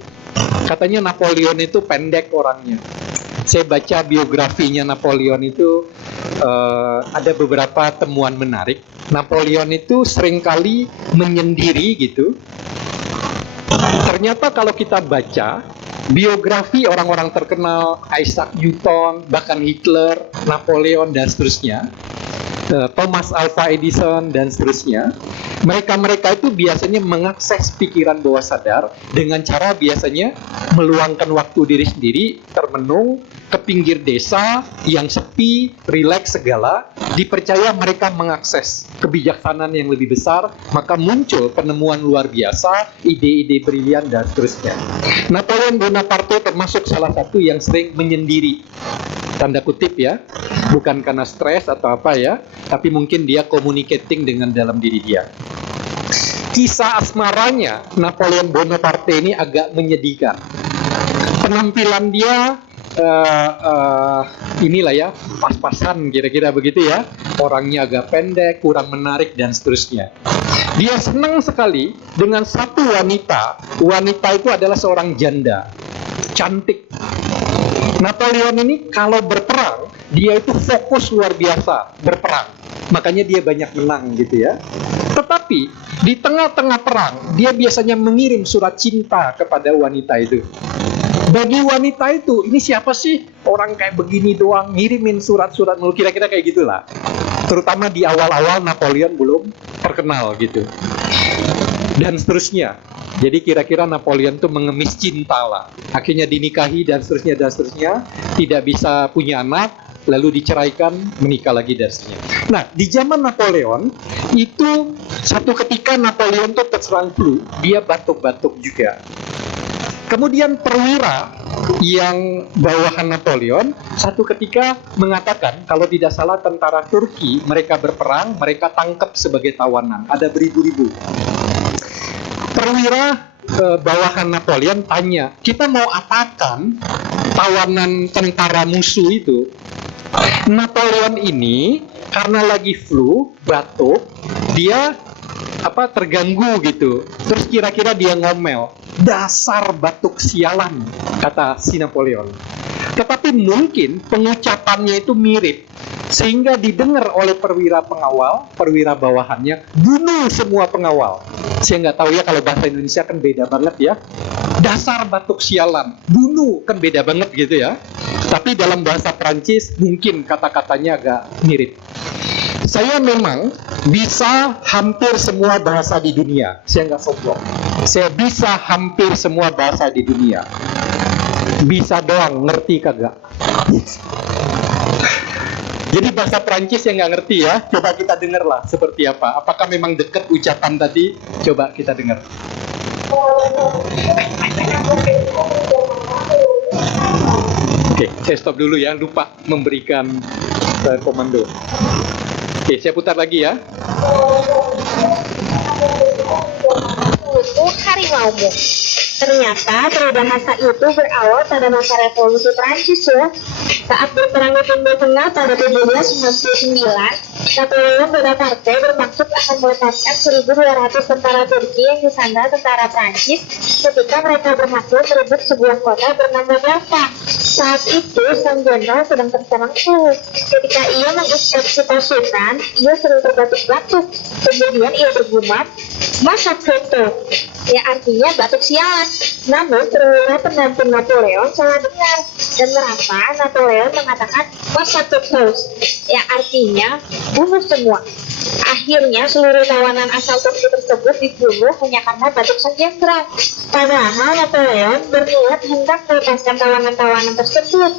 katanya Napoleon itu pendek orangnya. Saya baca biografinya Napoleon itu, ada beberapa temuan menarik. Napoleon itu seringkali menyendiri gitu. Ternyata kalau kita baca biografi orang-orang terkenal, Isaac Newton, bahkan Hitler, Napoleon, dan seterusnya, Thomas Alva Edison, dan seterusnya, mereka-mereka itu biasanya mengakses pikiran bawah sadar dengan cara biasanya meluangkan waktu diri sendiri, termenung, ke pinggir desa yang sepi, rileks segala, dipercaya mereka mengakses kebijaksanaan yang lebih besar, maka muncul penemuan luar biasa, ide-ide brilian, dan seterusnya. Napoleon Bonaparte termasuk salah satu yang sering menyendiri, tanda kutip ya, bukan karena stres atau apa ya, tapi mungkin dia communicating dengan dalam diri dia. Kisah asmaranya Napoleon Bonaparte ini agak menyedihkan. penampilan dia inilah ya, pas-pasan kira-kira begitu ya. Orangnya agak pendek, kurang menarik dan seterusnya. Dia senang sekali dengan satu wanita. Wanita itu adalah seorang janda, cantik. Napoleon ini kalau berperang, dia itu fokus luar biasa berperang. Makanya dia banyak menang gitu ya. Tetapi di tengah-tengah perang, dia biasanya mengirim surat cinta kepada wanita itu. Bagi wanita itu, ini siapa sih orang kayak begini doang ngirimin surat-surat mulu, kira-kira kayak gitulah. Terutama di awal-awal Napoleon belum terkenal gitu. Dan seterusnya. Jadi kira-kira Napoleon tuh mengemis cinta lah. Akhirnya dinikahi dan seterusnya dan seterusnya. Tidak bisa punya anak, lalu diceraikan, menikah lagi dan seterusnya. Nah, di zaman Napoleon itu satu ketika Napoleon tuh terserang flu, dia batuk-batuk juga. Kemudian perwira yang bawahan Napoleon satu ketika mengatakan kalau tidak salah tentara Turki mereka berperang, mereka tangkap sebagai tawanan, ada beribu-ribu. Perwira bawahan Napoleon tanya, kita mau apakan tawanan tentara musuh itu? Napoleon ini karena lagi flu, batuk, dia terganggu gitu. Terus kira-kira dia ngomel, dasar batuk sialan, kata si Napoleon. Tetapi mungkin pengucapannya itu mirip, sehingga didengar oleh perwira pengawal, perwira bawahannya, bunuh semua pengawal. Saya nggak tahu ya, kalau bahasa Indonesia kan beda banget ya. Dasar batuk sialan, bunuh, kan beda banget gitu ya. Tapi dalam bahasa Prancis mungkin kata-katanya agak mirip. Saya memang bisa hampir semua bahasa di dunia. Saya nggak sombong. Saya bisa hampir semua bahasa di dunia. Bisa doang, ngerti kagak? Jadi bahasa Prancis yang nggak ngerti ya. Coba kita dengar lah seperti apa. Apakah memang dekat ucapan tadi? Coba kita dengar. Oke, saya stop dulu ya. Lupa memberikan komando. Oke, saya putar lagi ya. Untuk harimaumu. Ternyata peribahasa itu berawal pada masa revolusi Prancis ya. Saat berperang di Timur Tengah pada 1799, Napoleon Bonaparte bermaksud akan melepaskan 1.200 tentara Turki yang disandra tentara Prancis ketika mereka berhasil merebut sebuah kota bernama Jaffa. Saat itu sang jenderal sedang terserang flu. Ketika ia menginstruksi pasukan, ia sering terbatuk-batuk. Kemudian ia bergumam, "Masa foto," ya artinya batuk sialan. Namun perwira pendamping Napoleon salah dengar dan merasa Napoleon mengatakan "Masa foto," ya artinya bunuh semua. Akhirnya seluruh tawanan asal Turki tersebut dibunuh hanya karena batuk sang jenderal. Padahal Napoleon berniat hendak melepaskan tawanan-tawanan tersebut.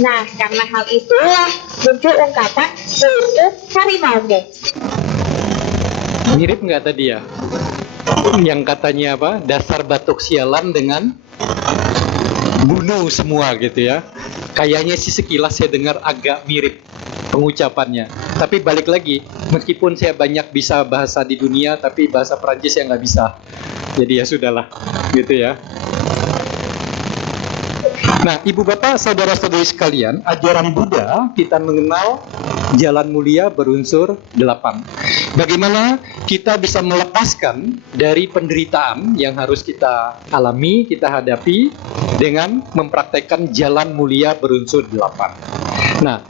Nah, karena hal itulah muncul ungkapan "Untuk harimaumu." Mirip nggak tadi ya? Yang katanya apa? Dasar batuk sialan dengan bunuh semua gitu ya. Kayaknya sih sekilas saya dengar agak mirip pengucapannya. Tapi balik lagi, meskipun saya banyak bisa bahasa di dunia, tapi bahasa Perancis saya nggak bisa. Jadi ya sudahlah, gitu ya. Nah, ibu bapak, saudara-saudari sekalian, ajaran Buddha kita mengenal jalan mulia berunsur 8. Bagaimana kita bisa melepaskan dari penderitaan yang harus kita alami, kita hadapi dengan mempraktekkan jalan mulia berunsur 8. Nah,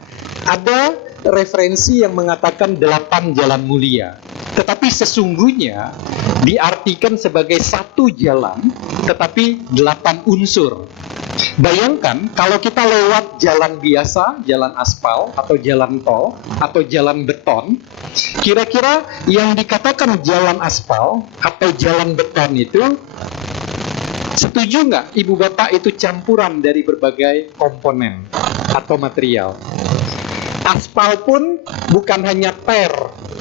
ada referensi yang mengatakan 8 jalan mulia. Tetapi sesungguhnya diartikan sebagai satu jalan, tetapi 8 unsur. Bayangkan kalau kita lewat jalan biasa, jalan aspal, atau jalan tol, atau jalan beton, kira-kira yang dikatakan jalan aspal atau jalan beton itu, setuju nggak ibu bapak itu campuran dari berbagai komponen atau material? Aspal pun bukan hanya per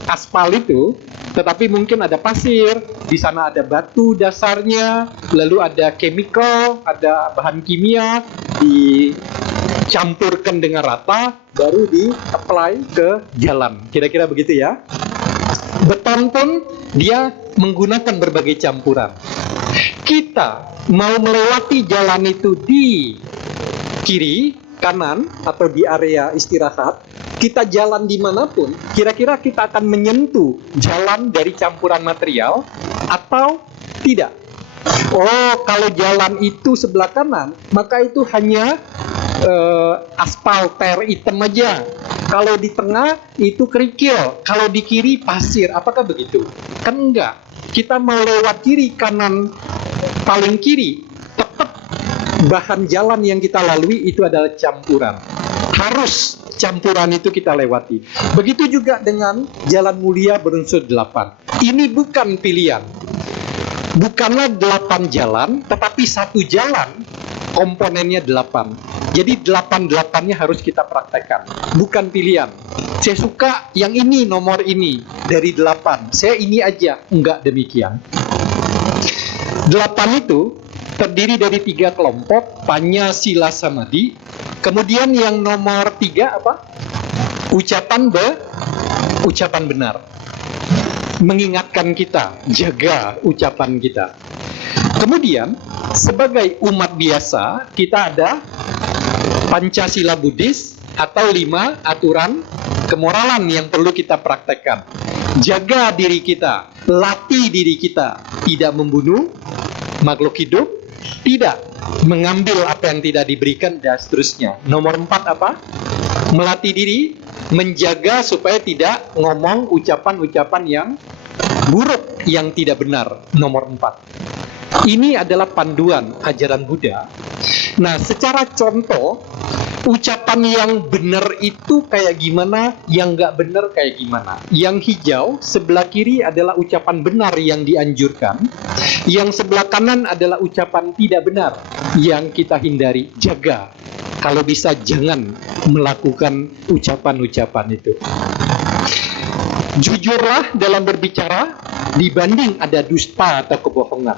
aspal itu, tetapi mungkin ada pasir, di sana ada batu dasarnya, lalu ada chemical, ada bahan kimia, dicampurkan dengan rata, baru di-apply ke jalan. Kira-kira begitu ya. Beton pun dia menggunakan berbagai campuran. Kita mau melewati jalan itu di kiri, kanan, atau di area istirahat, kita jalan dimanapun, kira-kira kita akan menyentuh jalan dari campuran material atau tidak? Oh, kalau jalan itu sebelah kanan, maka itu hanya aspal ter hitam aja. Kalau di tengah itu kerikil, kalau di kiri pasir. Apakah begitu? Kan enggak. Kita mau lewat kiri, kanan, paling kiri, tetap bahan jalan yang kita lalui itu adalah campuran. Harus campuran itu kita lewati. Begitu juga dengan jalan mulia berunsur 8. Ini bukan pilihan. Bukanlah 8 jalan, tetapi satu jalan komponennya 8. Jadi 8-8-nya harus kita praktekkan. Bukan pilihan. Saya suka yang ini, nomor ini. Dari 8. Saya ini aja. Enggak demikian. 8 itu terdiri dari 3 kelompok. Panya, sila, samadhi. Kemudian yang nomor 3 apa? Ucapan benar. Mengingatkan kita, jaga ucapan kita. Kemudian, sebagai umat biasa, kita ada Pancasila Buddhis atau 5 aturan kemoralan yang perlu kita praktekkan. Jaga diri kita, latih diri kita, tidak membunuh makhluk hidup, tidak mengambil apa yang tidak diberikan, dan seterusnya. Nomor 4 apa? Melatih diri, menjaga supaya tidak ngomong ucapan-ucapan yang buruk, yang tidak benar. Nomor 4. Ini adalah panduan ajaran Buddha. Nah, secara contoh, ucapan yang benar itu kayak gimana, yang nggak benar kayak gimana. Yang hijau, sebelah kiri adalah ucapan benar yang dianjurkan. Yang sebelah kanan adalah ucapan tidak benar yang kita hindari. Jaga. Kalau bisa jangan melakukan ucapan-ucapan itu. Jujurlah dalam berbicara dibanding ada dusta atau kebohongan.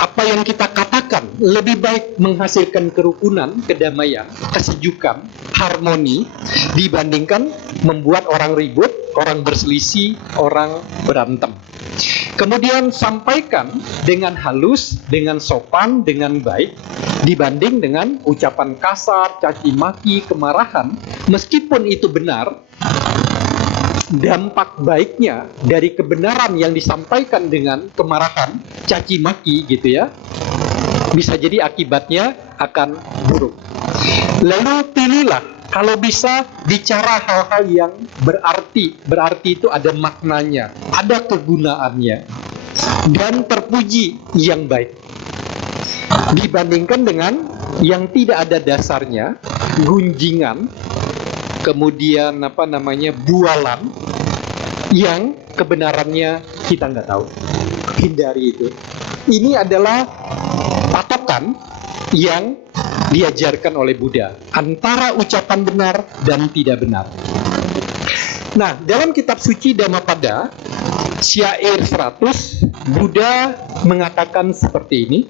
Apa yang kita katakan lebih baik menghasilkan kerukunan, kedamaian, kesejukan, harmoni dibandingkan membuat orang ribut, orang berselisih, orang berantem. Kemudian sampaikan dengan halus, dengan sopan, dengan baik dibanding dengan ucapan kasar, caci maki, kemarahan. Meskipun itu benar, dampak baiknya dari kebenaran yang disampaikan dengan kemarahan, caci maki gitu ya, bisa jadi akibatnya akan buruk. Lalu pilihlah, kalau bisa bicara hal-hal yang berarti itu ada maknanya, ada kegunaannya, dan terpuji yang baik. Dibandingkan dengan yang tidak ada dasarnya, gunjingan, kemudian bualan yang kebenarannya kita nggak tahu. Hindari itu. Ini adalah patokan yang diajarkan oleh Buddha antara ucapan benar dan tidak benar. Nah, dalam kitab suci Dhammapada syair 100, Buddha mengatakan seperti ini.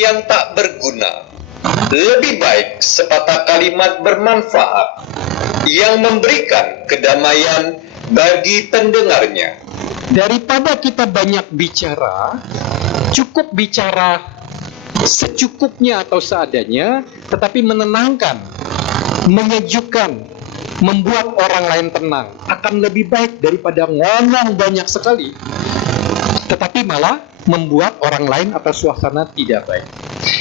Yang tak berguna, lebih baik sepatah kalimat bermanfaat yang memberikan kedamaian bagi pendengarnya. Daripada kita banyak bicara, cukup bicara secukupnya atau seadanya, tetapi menenangkan, menyejukkan, membuat orang lain tenang. Akan lebih baik daripada ngomong banyak sekali, tetapi malah membuat orang lain atau suasana tidak baik.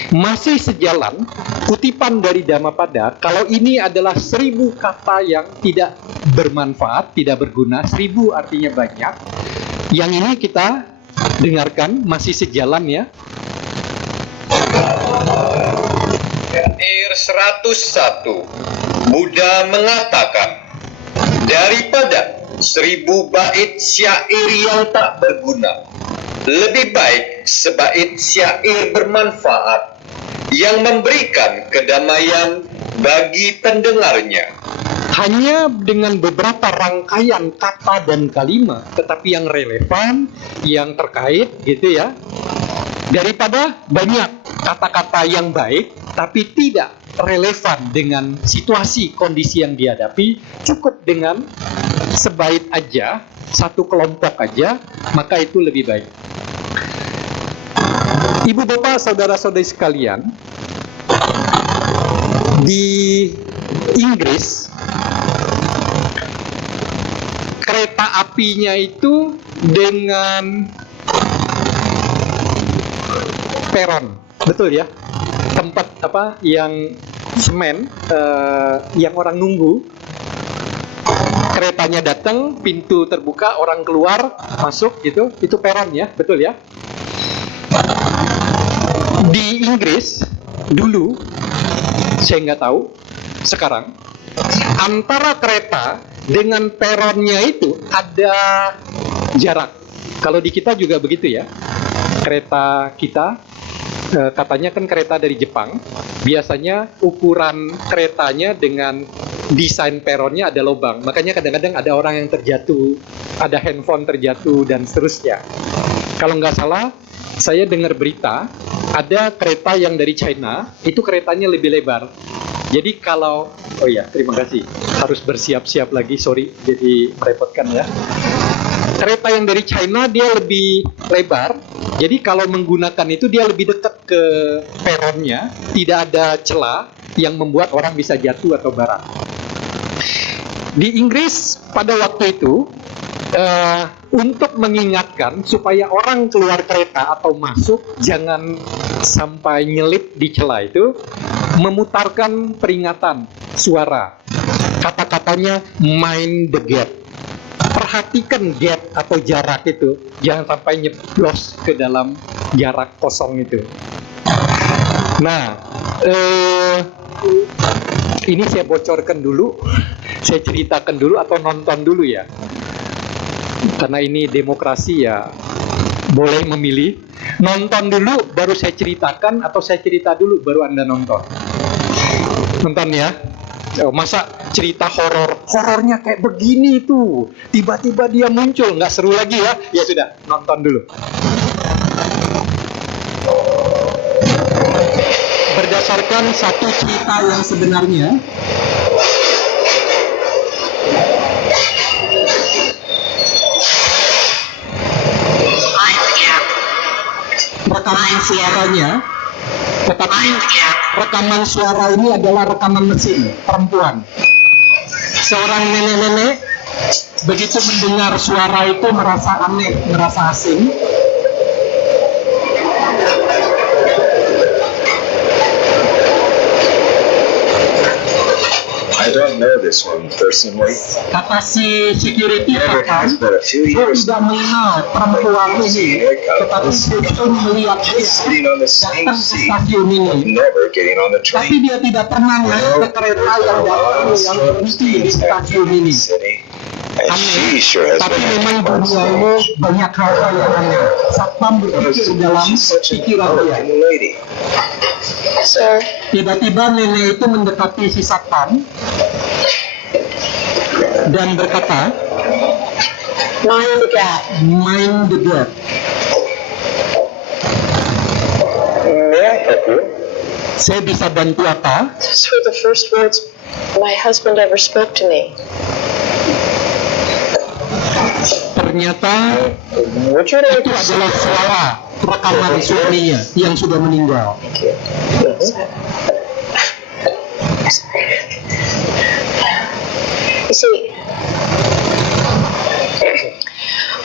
Masih sejalan kutipan dari Dhammapada, kalau ini adalah 1000 kata yang tidak bermanfaat, tidak berguna. 1000 artinya banyak. Yang ini kita dengarkan, masih sejalan ya. Syair 101, Buddha mengatakan, daripada 1000 bait syair yang tak berguna, lebih baik sebait syair bermanfaat yang memberikan kedamaian bagi pendengarnya. Hanya dengan beberapa rangkaian kata dan kalimat, tetapi yang relevan, yang terkait gitu ya, daripada banyak kata-kata yang baik tapi tidak relevan dengan situasi kondisi yang dihadapi, cukup dengan sebaik aja, satu kelompok aja, maka itu lebih baik. Ibu bapak saudara-saudari sekalian, di Inggris kereta apinya itu dengan peron, betul ya, tempat apa yang semen, yang orang nunggu, keretanya datang, pintu terbuka, orang keluar masuk gitu, itu peron ya, betul ya. Di Inggris dulu, saya nggak tahu sekarang, antara kereta dengan peronnya itu ada jarak. Kalau di kita juga begitu ya, kereta kita katanya kan kereta dari Jepang, biasanya ukuran keretanya dengan desain peronnya ada lubang, makanya kadang-kadang ada orang yang terjatuh, ada handphone terjatuh dan seterusnya. Kalau nggak salah, saya dengar berita ada kereta yang dari China itu keretanya lebih lebar. Jadi kalau, oh ya, terima kasih, harus bersiap-siap lagi, sorry jadi merepotkan ya. Kereta yang dari China dia lebih lebar, jadi kalau menggunakan itu dia lebih dekat ke peronnya, tidak ada celah yang membuat orang bisa jatuh atau barat. Di Inggris pada waktu itu, untuk mengingatkan supaya orang keluar kereta atau masuk jangan sampai nyelip di celah itu, memutarkan peringatan suara, kata-katanya mind the gap. Perhatikan gap atau jarak itu, jangan sampai nyeblos ke dalam jarak kosong itu. Nah, ini saya bocorkan dulu, saya ceritakan dulu atau nonton dulu ya, karena ini demokrasi ya, boleh memilih. Nonton dulu baru saya ceritakan, atau saya cerita dulu baru Anda nonton. Nonton ya. Masa cerita horornya kayak begini tuh, tiba-tiba dia muncul, nggak seru lagi ya? Ya sudah, nonton dulu. Berdasarkan satu cerita yang sebenarnya, rekaman suaranya, tetapi rekaman suara ini adalah rekaman mesin, perempuan. Seorang nenek-nenek begitu mendengar suara itu merasa aneh, merasa asing. I don't know this one personally. Kata si security, Never has, but a few saya years tidak mengenal perempuan ini, tetapi saya itu melihat dia sitting on the same datang ke seat, stasiun ini. never getting on the Tapi train. dia tidak pernah naik ke kereta yang datang yang berhenti di stasiun ini. City, and Aneh, she sure has tapi been memang having dunia fun. ini banyak hal-hal yang aneh. Satpam berpikir dalam She's such an pikiran dia. elegant lady. Sir, Tiba-tiba nenek itu mendekati si satpam dan berkata, mind the gap. mind the gap. May I help you? Saya bisa bantu apa? Those were the first words my husband ever spoke to me. Ternyata Would you like itu adalah suara rekaman suaminya yang sudah meninggal. You see,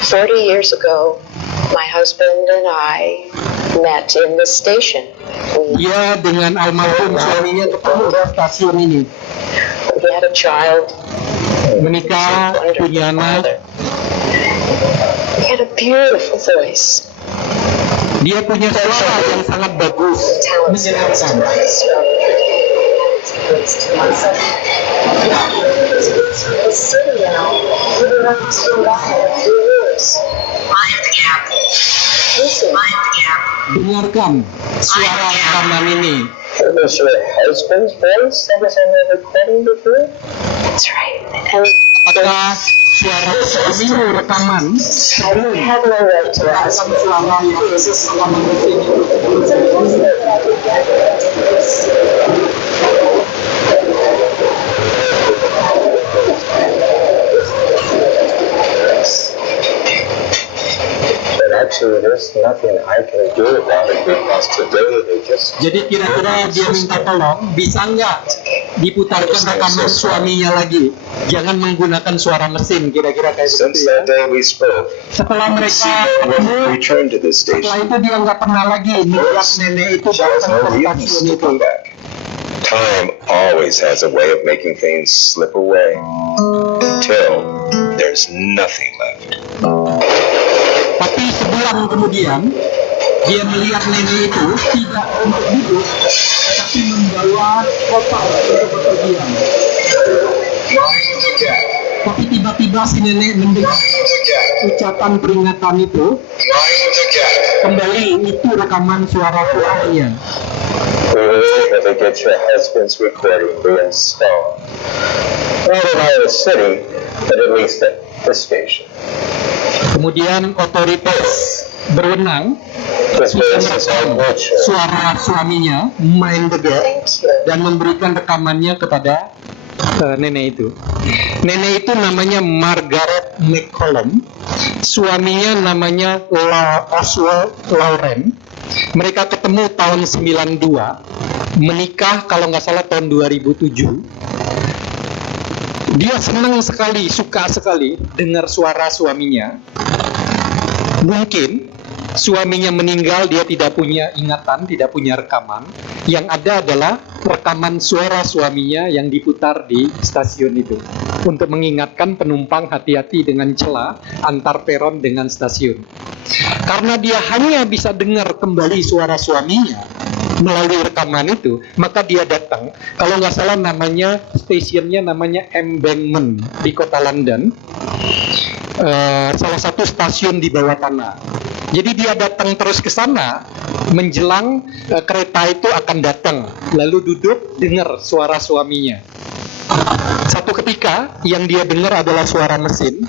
40 years ago, my husband and I met in the station. Dia dengan almarhum suaminya ketemu di stasiun ini. We had a child. Menikah, punya anak. He had a beautiful voice. Dia punya suara yang sangat bagus, menyenangkan. Dengarkan suara rekaman ini. Was your husband's voice that was on the recording before? That's right. And Apakah suara suamimu rekaman sebelum I have no right to ask. rekaman suara yang rekaman mesin itu? So there's nothing I can do about it because today they just Jadi kira-kira dia minta tolong, bisa nggak diputarkan rekaman suaminya lagi? Jangan menggunakan suara mesin, kira-kira kayak since begitu ya. that day we spoke, Setelah mereka ketemu, returned to this setelah station. itu dia nggak pernah lagi melihat nenek itu She has datang no ke reason stasiun to itu. come back. Time always has a way of making things slip away till there's nothing left. Tapi sebulan kemudian, dia melihat nenek itu tidak untuk duduk, tapi membawa kotak untuk bepergian. Tapi tiba-tiba si nenek mendengar ucapan peringatan itu, kembali itu rekaman suara Tuhannya. We were able to get your husband's recording reinstalled. Not in Iowa City, but at least at the station. Kemudian otoritas berwenang This place is all virtual. suara suaminya main degil dan memberikan rekamannya kepada nenek itu. Nenek itu namanya Margaret McCollum, suaminya namanya Oswald Lauren. Mereka ketemu tahun 92, menikah kalau nggak salah tahun 2007. Dia senang sekali, suka sekali dengar suara suaminya. Mungkin suaminya meninggal, dia tidak punya ingatan, tidak punya rekaman. Yang ada adalah rekaman suara suaminya yang diputar di stasiun itu untuk mengingatkan penumpang hati-hati dengan celah antar peron dengan stasiun. Karena dia hanya bisa dengar kembali suara suaminya melalui rekaman itu, maka dia datang. Kalau nggak salah namanya stasiunnya namanya Embankment di kota London. Salah satu stasiun di bawah tanah. Jadi dia datang terus ke sana menjelang kereta itu akan datang, lalu duduk dengar suara suaminya. Satu ketika yang dia dengar adalah suara mesin,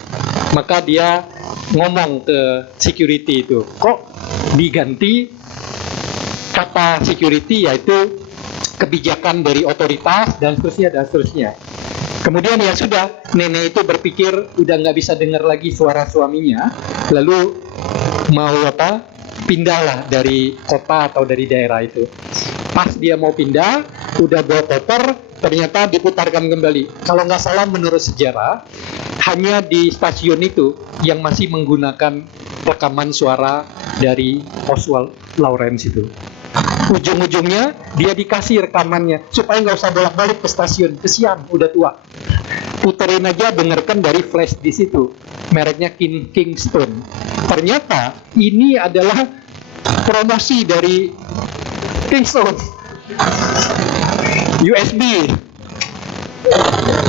maka dia ngomong ke security itu, kok diganti kata security, yaitu kebijakan dari otoritas dan seterusnya. Kemudian ya sudah, nenek itu berpikir udah nggak bisa dengar lagi suara suaminya, lalu mau pindahlah dari kota atau dari daerah itu. Pas dia mau pindah, udah bawa koper, ternyata diputarkan kembali. Kalau nggak salah menurut sejarah, hanya di stasiun itu yang masih menggunakan rekaman suara dari Oswald Lawrence itu. Ujung-ujungnya dia dikasih rekamannya supaya nggak usah bolak-balik ke stasiun, kesian udah tua. Puterin aja, dengarkan dari flash di situ, mereknya Kingston. Ternyata ini adalah promosi dari Kingston USB.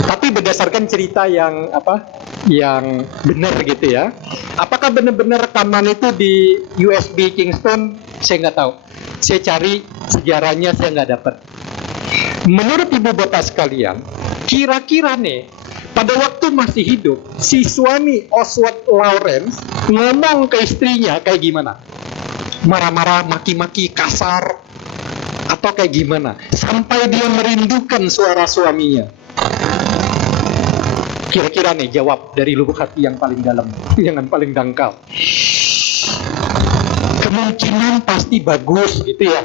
Tapi berdasarkan cerita yang yang benar gitu ya. Apakah benar-benar rekaman itu di USB Kingston? Saya nggak tahu. Saya cari sejarahnya, saya nggak dapat. Menurut ibu bapak sekalian, kira-kira nih, pada waktu masih hidup, si suami Oswald Lawrence ngomong ke istrinya kayak gimana? Marah-marah, maki-maki, kasar, atau kayak gimana? Sampai dia merindukan suara suaminya. Kira-kira nih, jawab dari lubuk hati yang paling dalam, yang paling dangkal. Kemungkinan pasti bagus gitu ya,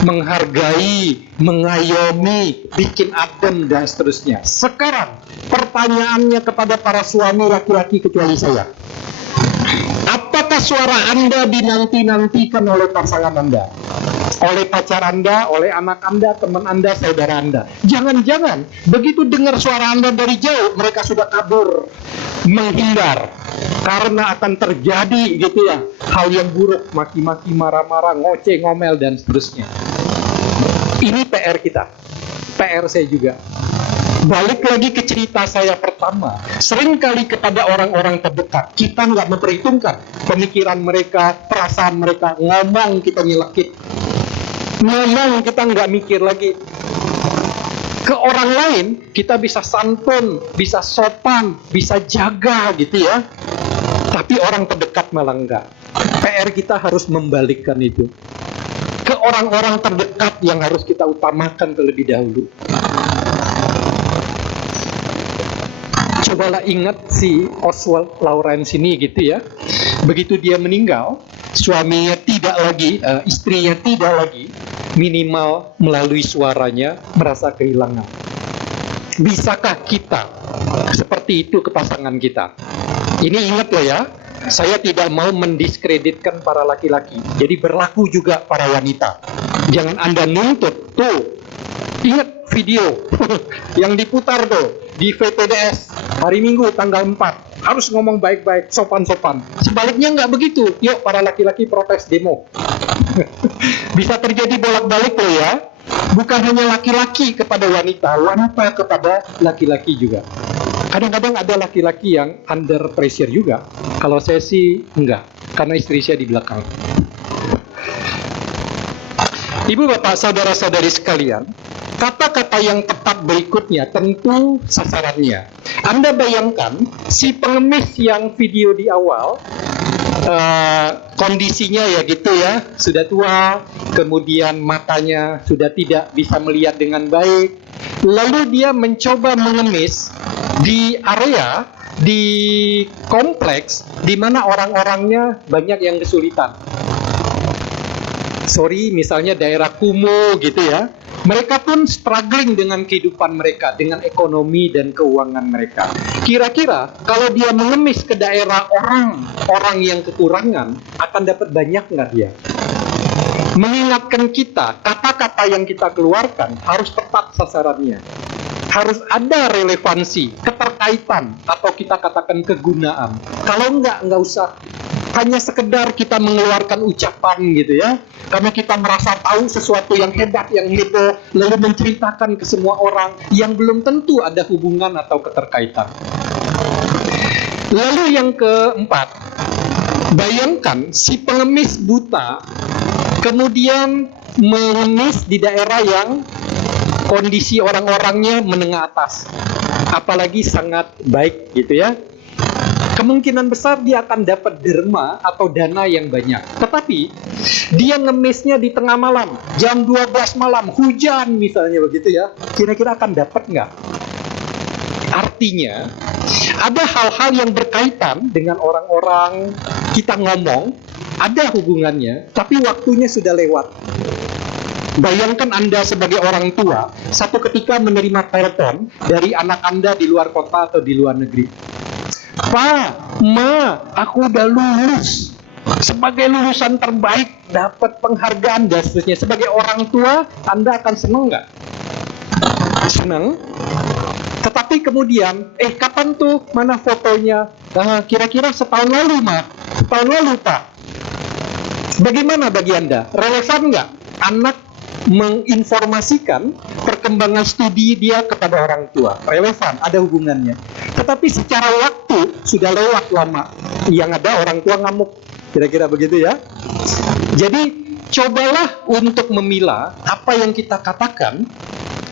menghargai, mengayomi, bikin adem dan seterusnya. Sekarang pertanyaannya kepada para suami laki-laki kecuali saya, apakah suara Anda dinanti-nantikan oleh pasangan Anda, oleh pacar Anda, oleh anak Anda, teman Anda, saudara Anda? Jangan-jangan begitu dengar suara Anda dari jauh, mereka sudah kabur, menghindar, karena akan terjadi gitu ya hal yang buruk, maki-maki, marah-marah, ngoceh, ngomel dan seterusnya. Ini PR kita, PR saya juga. Balik lagi ke cerita saya pertama, seringkali kepada orang-orang terdekat kita nggak memperhitungkan pemikiran mereka, perasaan mereka. Ngomong kita nyelekit, ngomong kita nggak mikir lagi. Ke orang lain kita bisa santun, bisa sopan, bisa jaga gitu ya. Tapi orang terdekat malah enggak. PR kita harus membalikkan itu. Ke orang-orang terdekat yang harus kita utamakan terlebih dahulu. Cobalah ingat si Oswald Lawrence ini gitu ya. Begitu dia meninggal, suaminya tidak lagi, istrinya tidak lagi, minimal melalui suaranya merasa kehilangan. Bisakah kita seperti itu ke pasangan kita? Ini ingat loh ya, saya tidak mau mendiskreditkan para laki-laki. Jadi berlaku juga para wanita. Jangan Anda nuntut. Tuh, ingat video yang diputar tuh di VTDS hari Minggu tanggal 4. Harus ngomong baik-baik, sopan-sopan. Sebaliknya nggak begitu. Yuk para laki-laki protes demo. Bisa terjadi bolak-balik loh ya. Bukan hanya laki-laki kepada wanita, wanita kepada laki-laki juga. Kadang-kadang ada laki-laki yang under pressure juga. Kalau saya sih enggak, karena istri saya di belakang. Ibu bapak saudara-saudari sekalian, kata-kata yang tepat berikutnya tentu sasarannya. Anda bayangkan si pengemis yang video di awal, kondisinya ya gitu ya, sudah tua, kemudian matanya sudah tidak bisa melihat dengan baik, lalu dia mencoba mengemis di area, di kompleks di mana orang-orangnya banyak yang kesulitan. Sorry, misalnya daerah kumuh gitu ya. Mereka pun struggling dengan kehidupan mereka, dengan ekonomi dan keuangan mereka. Kira-kira kalau dia mengemis ke daerah orang yang kekurangan, akan dapat banyak nggak dia? Mengingatkan kita, kata-kata yang kita keluarkan harus tepat sasarannya. Harus ada relevansi, keterkaitan, atau kita katakan kegunaan. Kalau nggak usah. Hanya sekedar kita mengeluarkan ucapan gitu ya, karena kita merasa tahu sesuatu yang hebat, yang heboh, lalu menceritakan ke semua orang yang belum tentu ada hubungan atau keterkaitan. Lalu yang keempat, bayangkan si pengemis buta kemudian mengemis di daerah yang kondisi orang-orangnya menengah atas, apalagi sangat baik gitu ya. Kemungkinan besar dia akan dapat derma atau dana yang banyak. Tetapi dia ngemisnya di tengah malam, jam 12 malam, hujan misalnya begitu ya. Kira-kira akan dapat nggak? Artinya, ada hal-hal yang berkaitan dengan orang-orang kita ngomong, ada hubungannya, tapi waktunya sudah lewat. Bayangkan Anda sebagai orang tua, satu ketika menerima telepon dari anak Anda di luar kota atau di luar negeri. Pak, Ma, aku udah lulus. Sebagai lulusan terbaik, dapat penghargaan dan seterusnya. Sebagai orang tua, Anda akan senang nggak? Senang. Tetapi kemudian, kapan tuh? Mana fotonya? Kira-kira setahun lalu, Ma. Setahun lalu, Pak. Bagaimana bagi Anda? Relevan nggak? Anak menginformasikan perkembangan studi dia kepada orang tua. Relevan, ada hubungannya. Tetapi secara waktu sudah lewat lama. Yang ada orang tua ngamuk. Kira-kira begitu ya. Jadi cobalah untuk memilah apa yang kita katakan,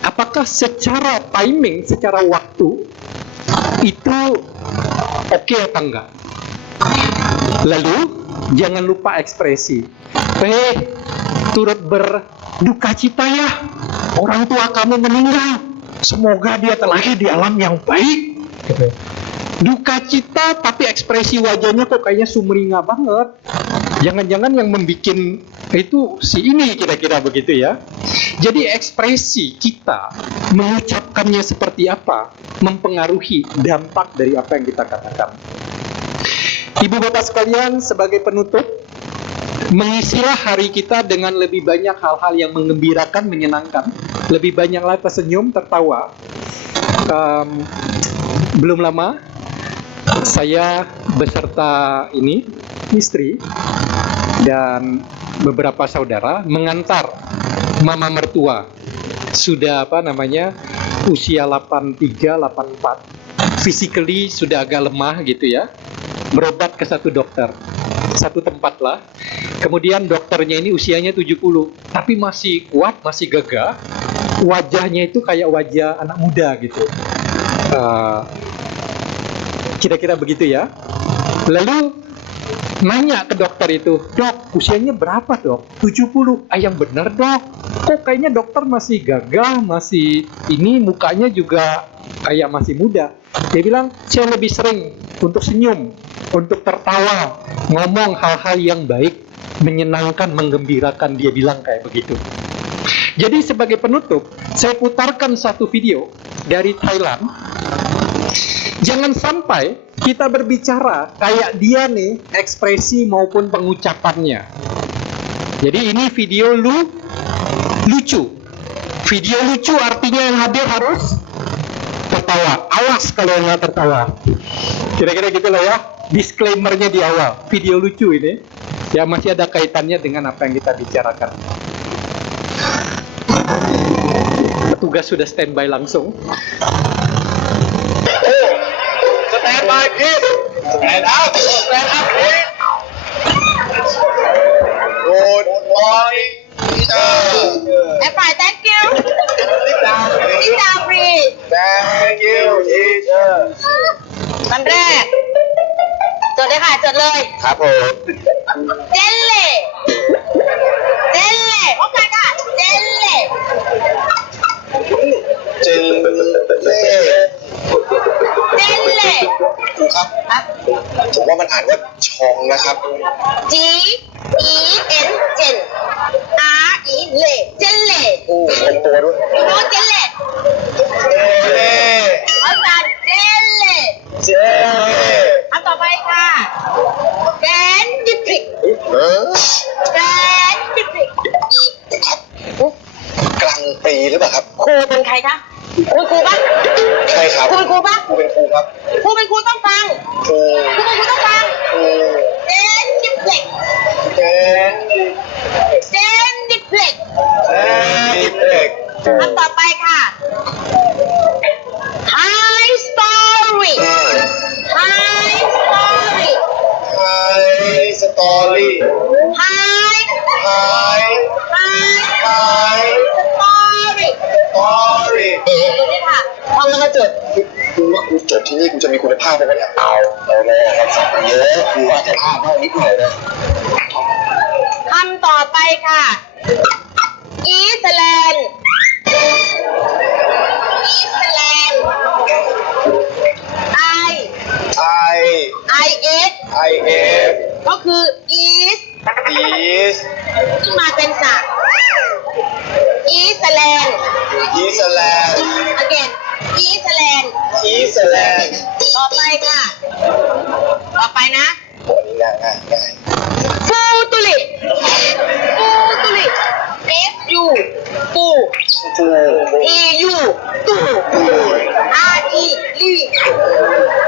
apakah secara timing, secara waktu itu oke atau enggak. Lalu jangan lupa ekspresi. Turut berduka cita ya, orang tua kamu meninggal. Semoga dia terlahir di alam yang baik. Duka cita tapi ekspresi wajahnya kok kayaknya sumringah banget. Jangan-jangan yang membuat itu si ini, kira-kira begitu ya. Jadi ekspresi kita mengucapkannya seperti apa mempengaruhi dampak dari apa yang kita katakan. Ibu bapak sekalian, sebagai penutup, mengisilah hari kita dengan lebih banyak hal-hal yang menggembirakan, menyenangkan. Lebih banyaklah tersenyum, tertawa. Belum lama saya beserta istri dan beberapa saudara mengantar mama mertua, sudah usia 83, 84, physically sudah agak lemah gitu ya, berobat ke satu dokter, satu tempat lah. Kemudian dokternya ini usianya 70, tapi masih kuat, masih gagah. Wajahnya itu kayak wajah anak muda gitu. Kira-kira begitu ya. Lalu nanya ke dokter itu, "Dok, usianya berapa, Dok?" 70. Yang benar, Dok. Kok kayaknya dokter masih gagah, masih mukanya juga kayak masih muda. Dia bilang, "Saya lebih sering untuk senyum, untuk tertawa, ngomong hal-hal yang baik menyenangkan, menggembirakan, dia bilang kayak begitu. Jadi sebagai penutup, saya putarkan satu video dari Thailand. Jangan sampai kita berbicara kayak dia nih, ekspresi maupun pengucapannya. Jadi ini video lucu. Video lucu artinya yang hadir harus tertawa. Awas kalau nggak tertawa. Kira-kira gitulah ya. Disclaimer-nya di awal. Video lucu ini ya masih ada kaitannya dengan apa yang kita bicarakan. Petugas sudah standby langsung. Stand by, please. Stand up. Stand up, please. Good morning, teacher. Fine, thank you. Sit down, Sit please. down, please. Thank you, teacher. คนแรกจดเลยค่ะ จดเลย ครับผม เจลเล่เจลเล่พบกันค่ะ เจลเล่ เจลเล่ เจลเล่ ครูครับ ครับ ผมว่ามันอ่านว่าชองนะครับ G E N เจน R E เล่เจลเล่ โอ้ตรงตัวด้วย โน้ตเจลเล่ เจลเล่ พบกันเจลเล่ เจลเล่ คำต่อไปค่ะแกนดิพริก เออ แกนดิพริก ครับกลางปีหรือเปล่าครับ ครูเป็นใครคะคุณครูปะ ใช่ครับ ครูเป็นครูปะ ครูเป็นครูครับ ครูเป็นครูต้องฟัง ครู ครูเป็นครูต้องฟัง ครู เจนดิพริก เจน เจนดิพริก เจนเด็ก คำต่อไปค่ะ High story High story ไฮสตอรี่ High ไฮ High ไฮ story สตอรี่ ดูนี่ค่ะท่องแล้วก็จด กูว่ากูจบที่นี่กูจะมีคุณภาพไหมวะเนี่ยเอาเลยครับสักเยอะกูว่าจะพลาดบ้างนิดหน่อยนะ คำต่อไปค่ะ อีสแลนด์อีสแลนด์ I ไอ I S ไอเอฟ ก็คือ East อีส ที่มาเป็นสระอีสแลนด์ อีสแลนด์ again อีสแลนด์ อีสแลนด์ ต่อไปค่ะ ต่อไปนะ โอ้นี่ง่าย ฟูตุลิฟูตุลิ F U ฟู ฟู E U ตู R E ลี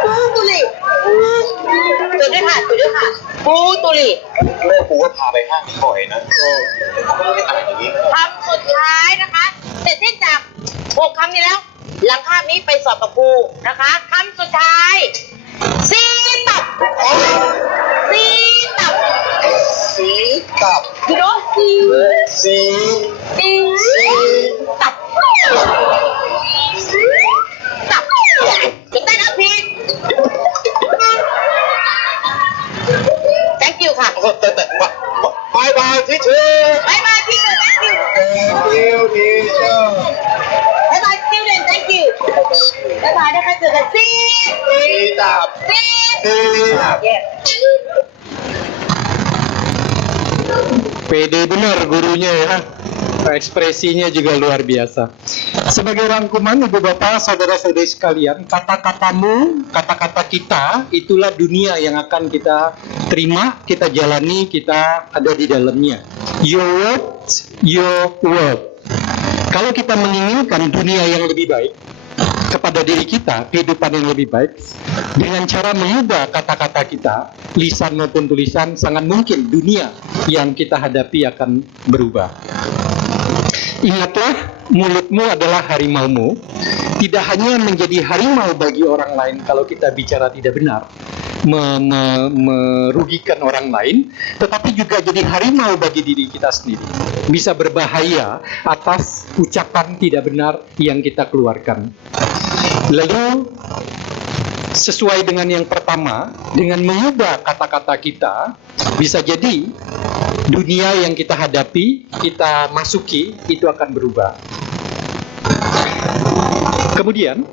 ฟูตุลิจดด้วยค่ะจดด้วยค่ะฟูตุลิ แม่กูก็พาไปห้างบ่อยนะไม่ได้อะไรอย่างนี้ คำสุดท้ายนะคะ เสร็จสิ้นจาก6คำนี้แล้ว หลังคาบนี้ไปสอบกับครูนะคะคำสุดท้ายซีตับซีตับ สีตับ you know ซี สี ซีตับตับจุดใต้น้ำพริก thank you ค่ะ แต่บายบายที่เธอ บายบายพี่เตอร์ thank you Thank you teacher บายบาย student thank you บายบายนะคะเจอกันซี สีตับ ซี สีตับ yes Pede benar gurunya ya. Ekspresinya juga luar biasa. Sebagai rangkuman Ibu Bapak, saudara-saudari sekalian, kata-katamu, kata-kata kita, itulah dunia yang akan kita terima, kita jalani, kita ada di dalamnya. Your words, your word. Kalau kita menginginkan dunia yang lebih baik kepada diri kita, kehidupan yang lebih baik, dengan cara mengubah kata-kata kita, lisan maupun tulisan, sangat mungkin dunia yang kita hadapi akan berubah. Ingatlah, mulutmu adalah harimaumu. Tidak hanya menjadi harimau bagi orang lain kalau kita bicara tidak benar, merugikan orang lain, tetapi juga jadi harimau bagi diri kita sendiri. Bisa berbahaya atas ucapan tidak benar yang kita keluarkan. Lalu, sesuai dengan yang pertama, dengan mengubah kata-kata kita, bisa jadi dunia yang kita hadapi, kita masuki, itu akan berubah. Kemudian,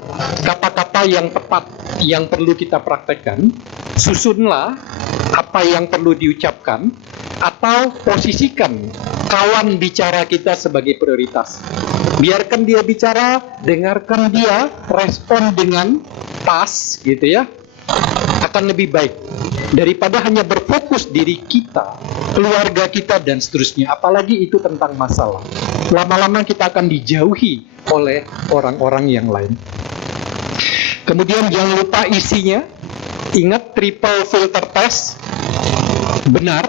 kata-kata yang tepat yang perlu kita praktekkan, susunlah apa yang perlu diucapkan Atau posisikan kawan bicara kita sebagai prioritas. Biarkan dia bicara, dengarkan dia, respon dengan pas gitu ya. Akan lebih baik daripada hanya berfokus diri kita, keluarga kita dan seterusnya. Apalagi itu tentang masalah. Lama-lama kita akan dijauhi oleh orang-orang yang lain. Kemudian jangan lupa isinya. Ingat triple filter test. Benar,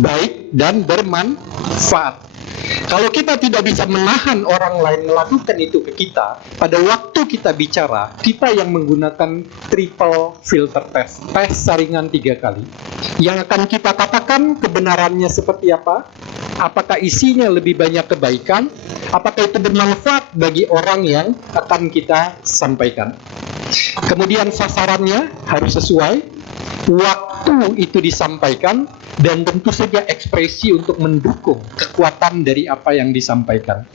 baik, dan bermanfaat. Kalau kita tidak bisa menahan orang lain melakukan itu ke kita, pada waktu kita bicara, kita yang menggunakan triple filter test, tes saringan 3 kali. Yang akan kita katakan kebenarannya seperti apa? Apakah isinya lebih banyak kebaikan? Apakah itu bermanfaat bagi orang yang akan kita sampaikan? Kemudian sasarannya harus sesuai, waktu itu disampaikan, dan tentu saja ekspresi untuk mendukung kekuatan dari apa yang disampaikan.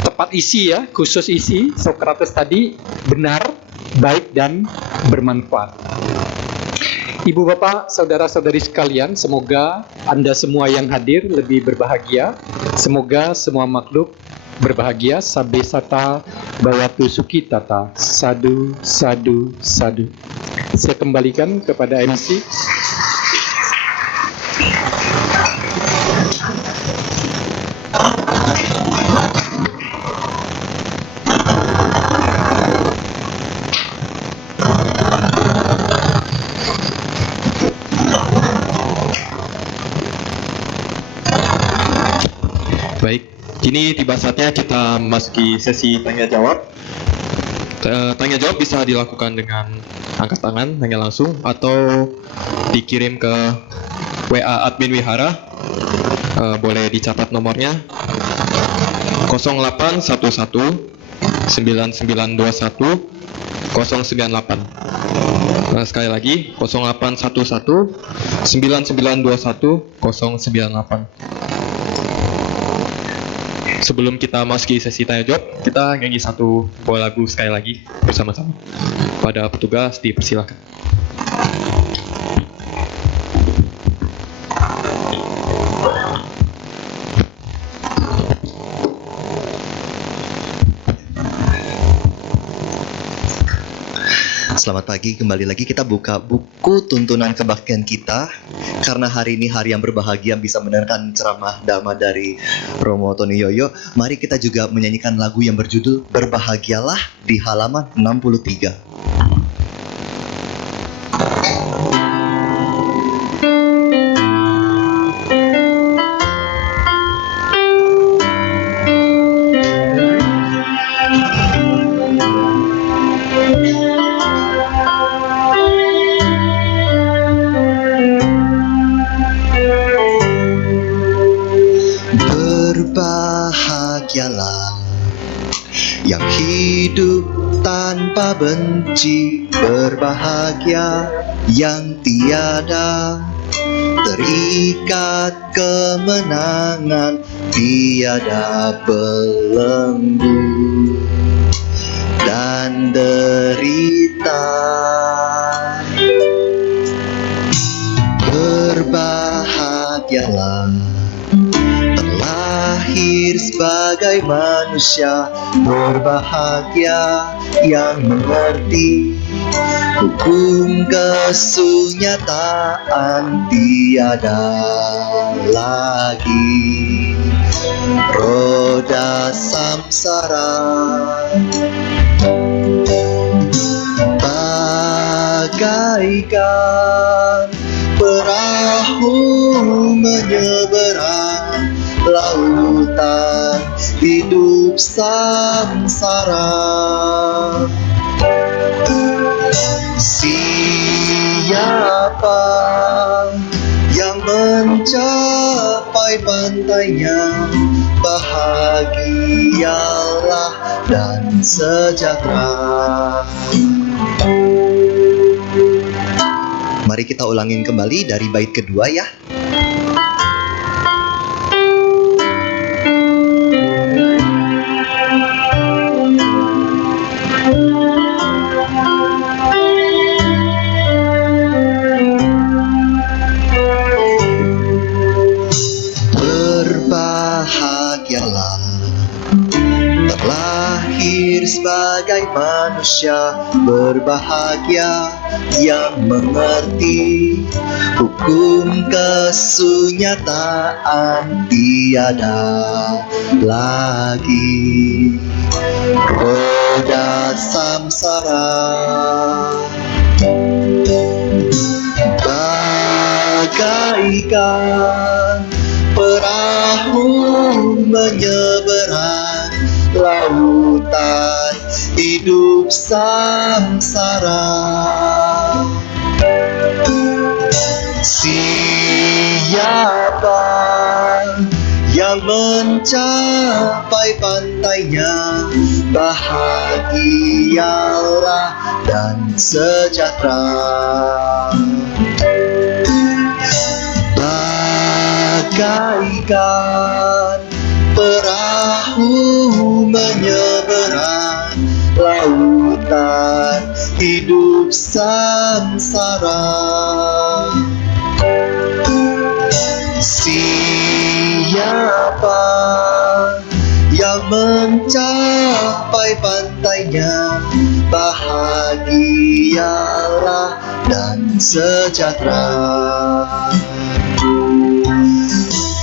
Tepat isi ya, khusus isi, Socrates tadi benar, baik, dan bermanfaat. Ibu bapak, saudara-saudari sekalian, semoga Anda semua yang hadir lebih berbahagia. Semoga semua makhluk berbahagia. Sabbe sata bawatu sukitata. Sadu, sadu, sadu. Saya kembalikan kepada MC. Baik, kini tiba saatnya kita memasuki sesi tanya jawab. Tanya jawab bisa dilakukan dengan angkat tangan, tanya langsung, atau dikirim ke WA admin Wihara. Boleh dicatat nomornya 0811 9921 098. Sekali lagi 0811 9921 098. Sebelum kita masuki sesi tanya jawab, kita nyanyi satu buah lagu sekali lagi bersama-sama. Pada petugas dipersilakan. Selamat pagi, kembali lagi kita buka buku tuntunan kebaktian kita. Karena hari ini hari yang berbahagia bisa mendengarkan ceramah Dhamma dari Romo Tony Yoyo, mari kita juga menyanyikan lagu yang berjudul Berbahagialah di halaman 63. Berbahagialah yang hidup tanpa benci, berbahagia yang tiada terikat kemenangan, tiada belenggu dan derita. Berbahagialah terlahir sebagai manusia, berbahagia yang mengerti hukum kesunyataan, tiada lagi roda samsara. Bagaikan perahu menyeberang lautan hidup samsara. Siapa yang mencapai pantainya, bahagialah dan sejahtera. Mari kita ulangin kembali dari bait kedua ya. berbahagia yang mengerti hukum kesunyataan tiada lagi. Roda samsara bagaikan perahu menyeberang lautan hidup samsara. Siapa yang mencapai pantainya bahagialah dan sejahtera. Bagaikan perahu menyeberang lautan hidup samsara. Siapa yang mencapai pantainya bahagialah dan sejahtera.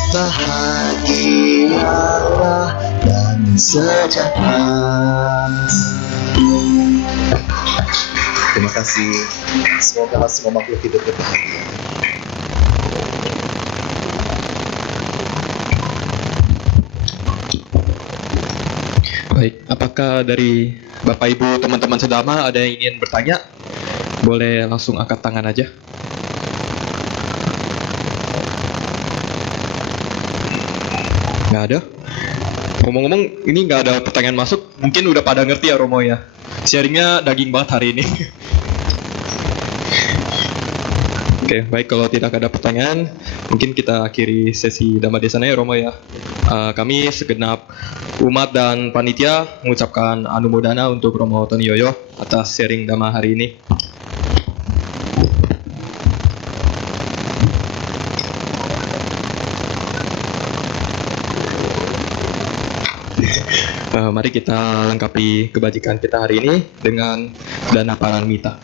Bahagialah dan sejahtera. Terima kasih. Semoga semua makhluk hidup berbahagia. Baik, apakah dari Bapak Ibu teman-teman sedama ada yang ingin bertanya? Boleh langsung angkat tangan aja. Nggak ada? Ngomong-ngomong, ini nggak ada pertanyaan masuk. Mungkin udah pada ngerti ya Romo ya. Sharingnya daging banget hari ini. Oke, baik, kalau tidak ada pertanyaan, mungkin kita akhiri sesi Dhamma Desana ya Romo ya. Kami segenap umat dan panitia mengucapkan anumodana untuk Romo Tony Yoyo atas sharing Dhamma hari ini. Mari kita lengkapi kebajikan kita hari ini dengan dana paramita.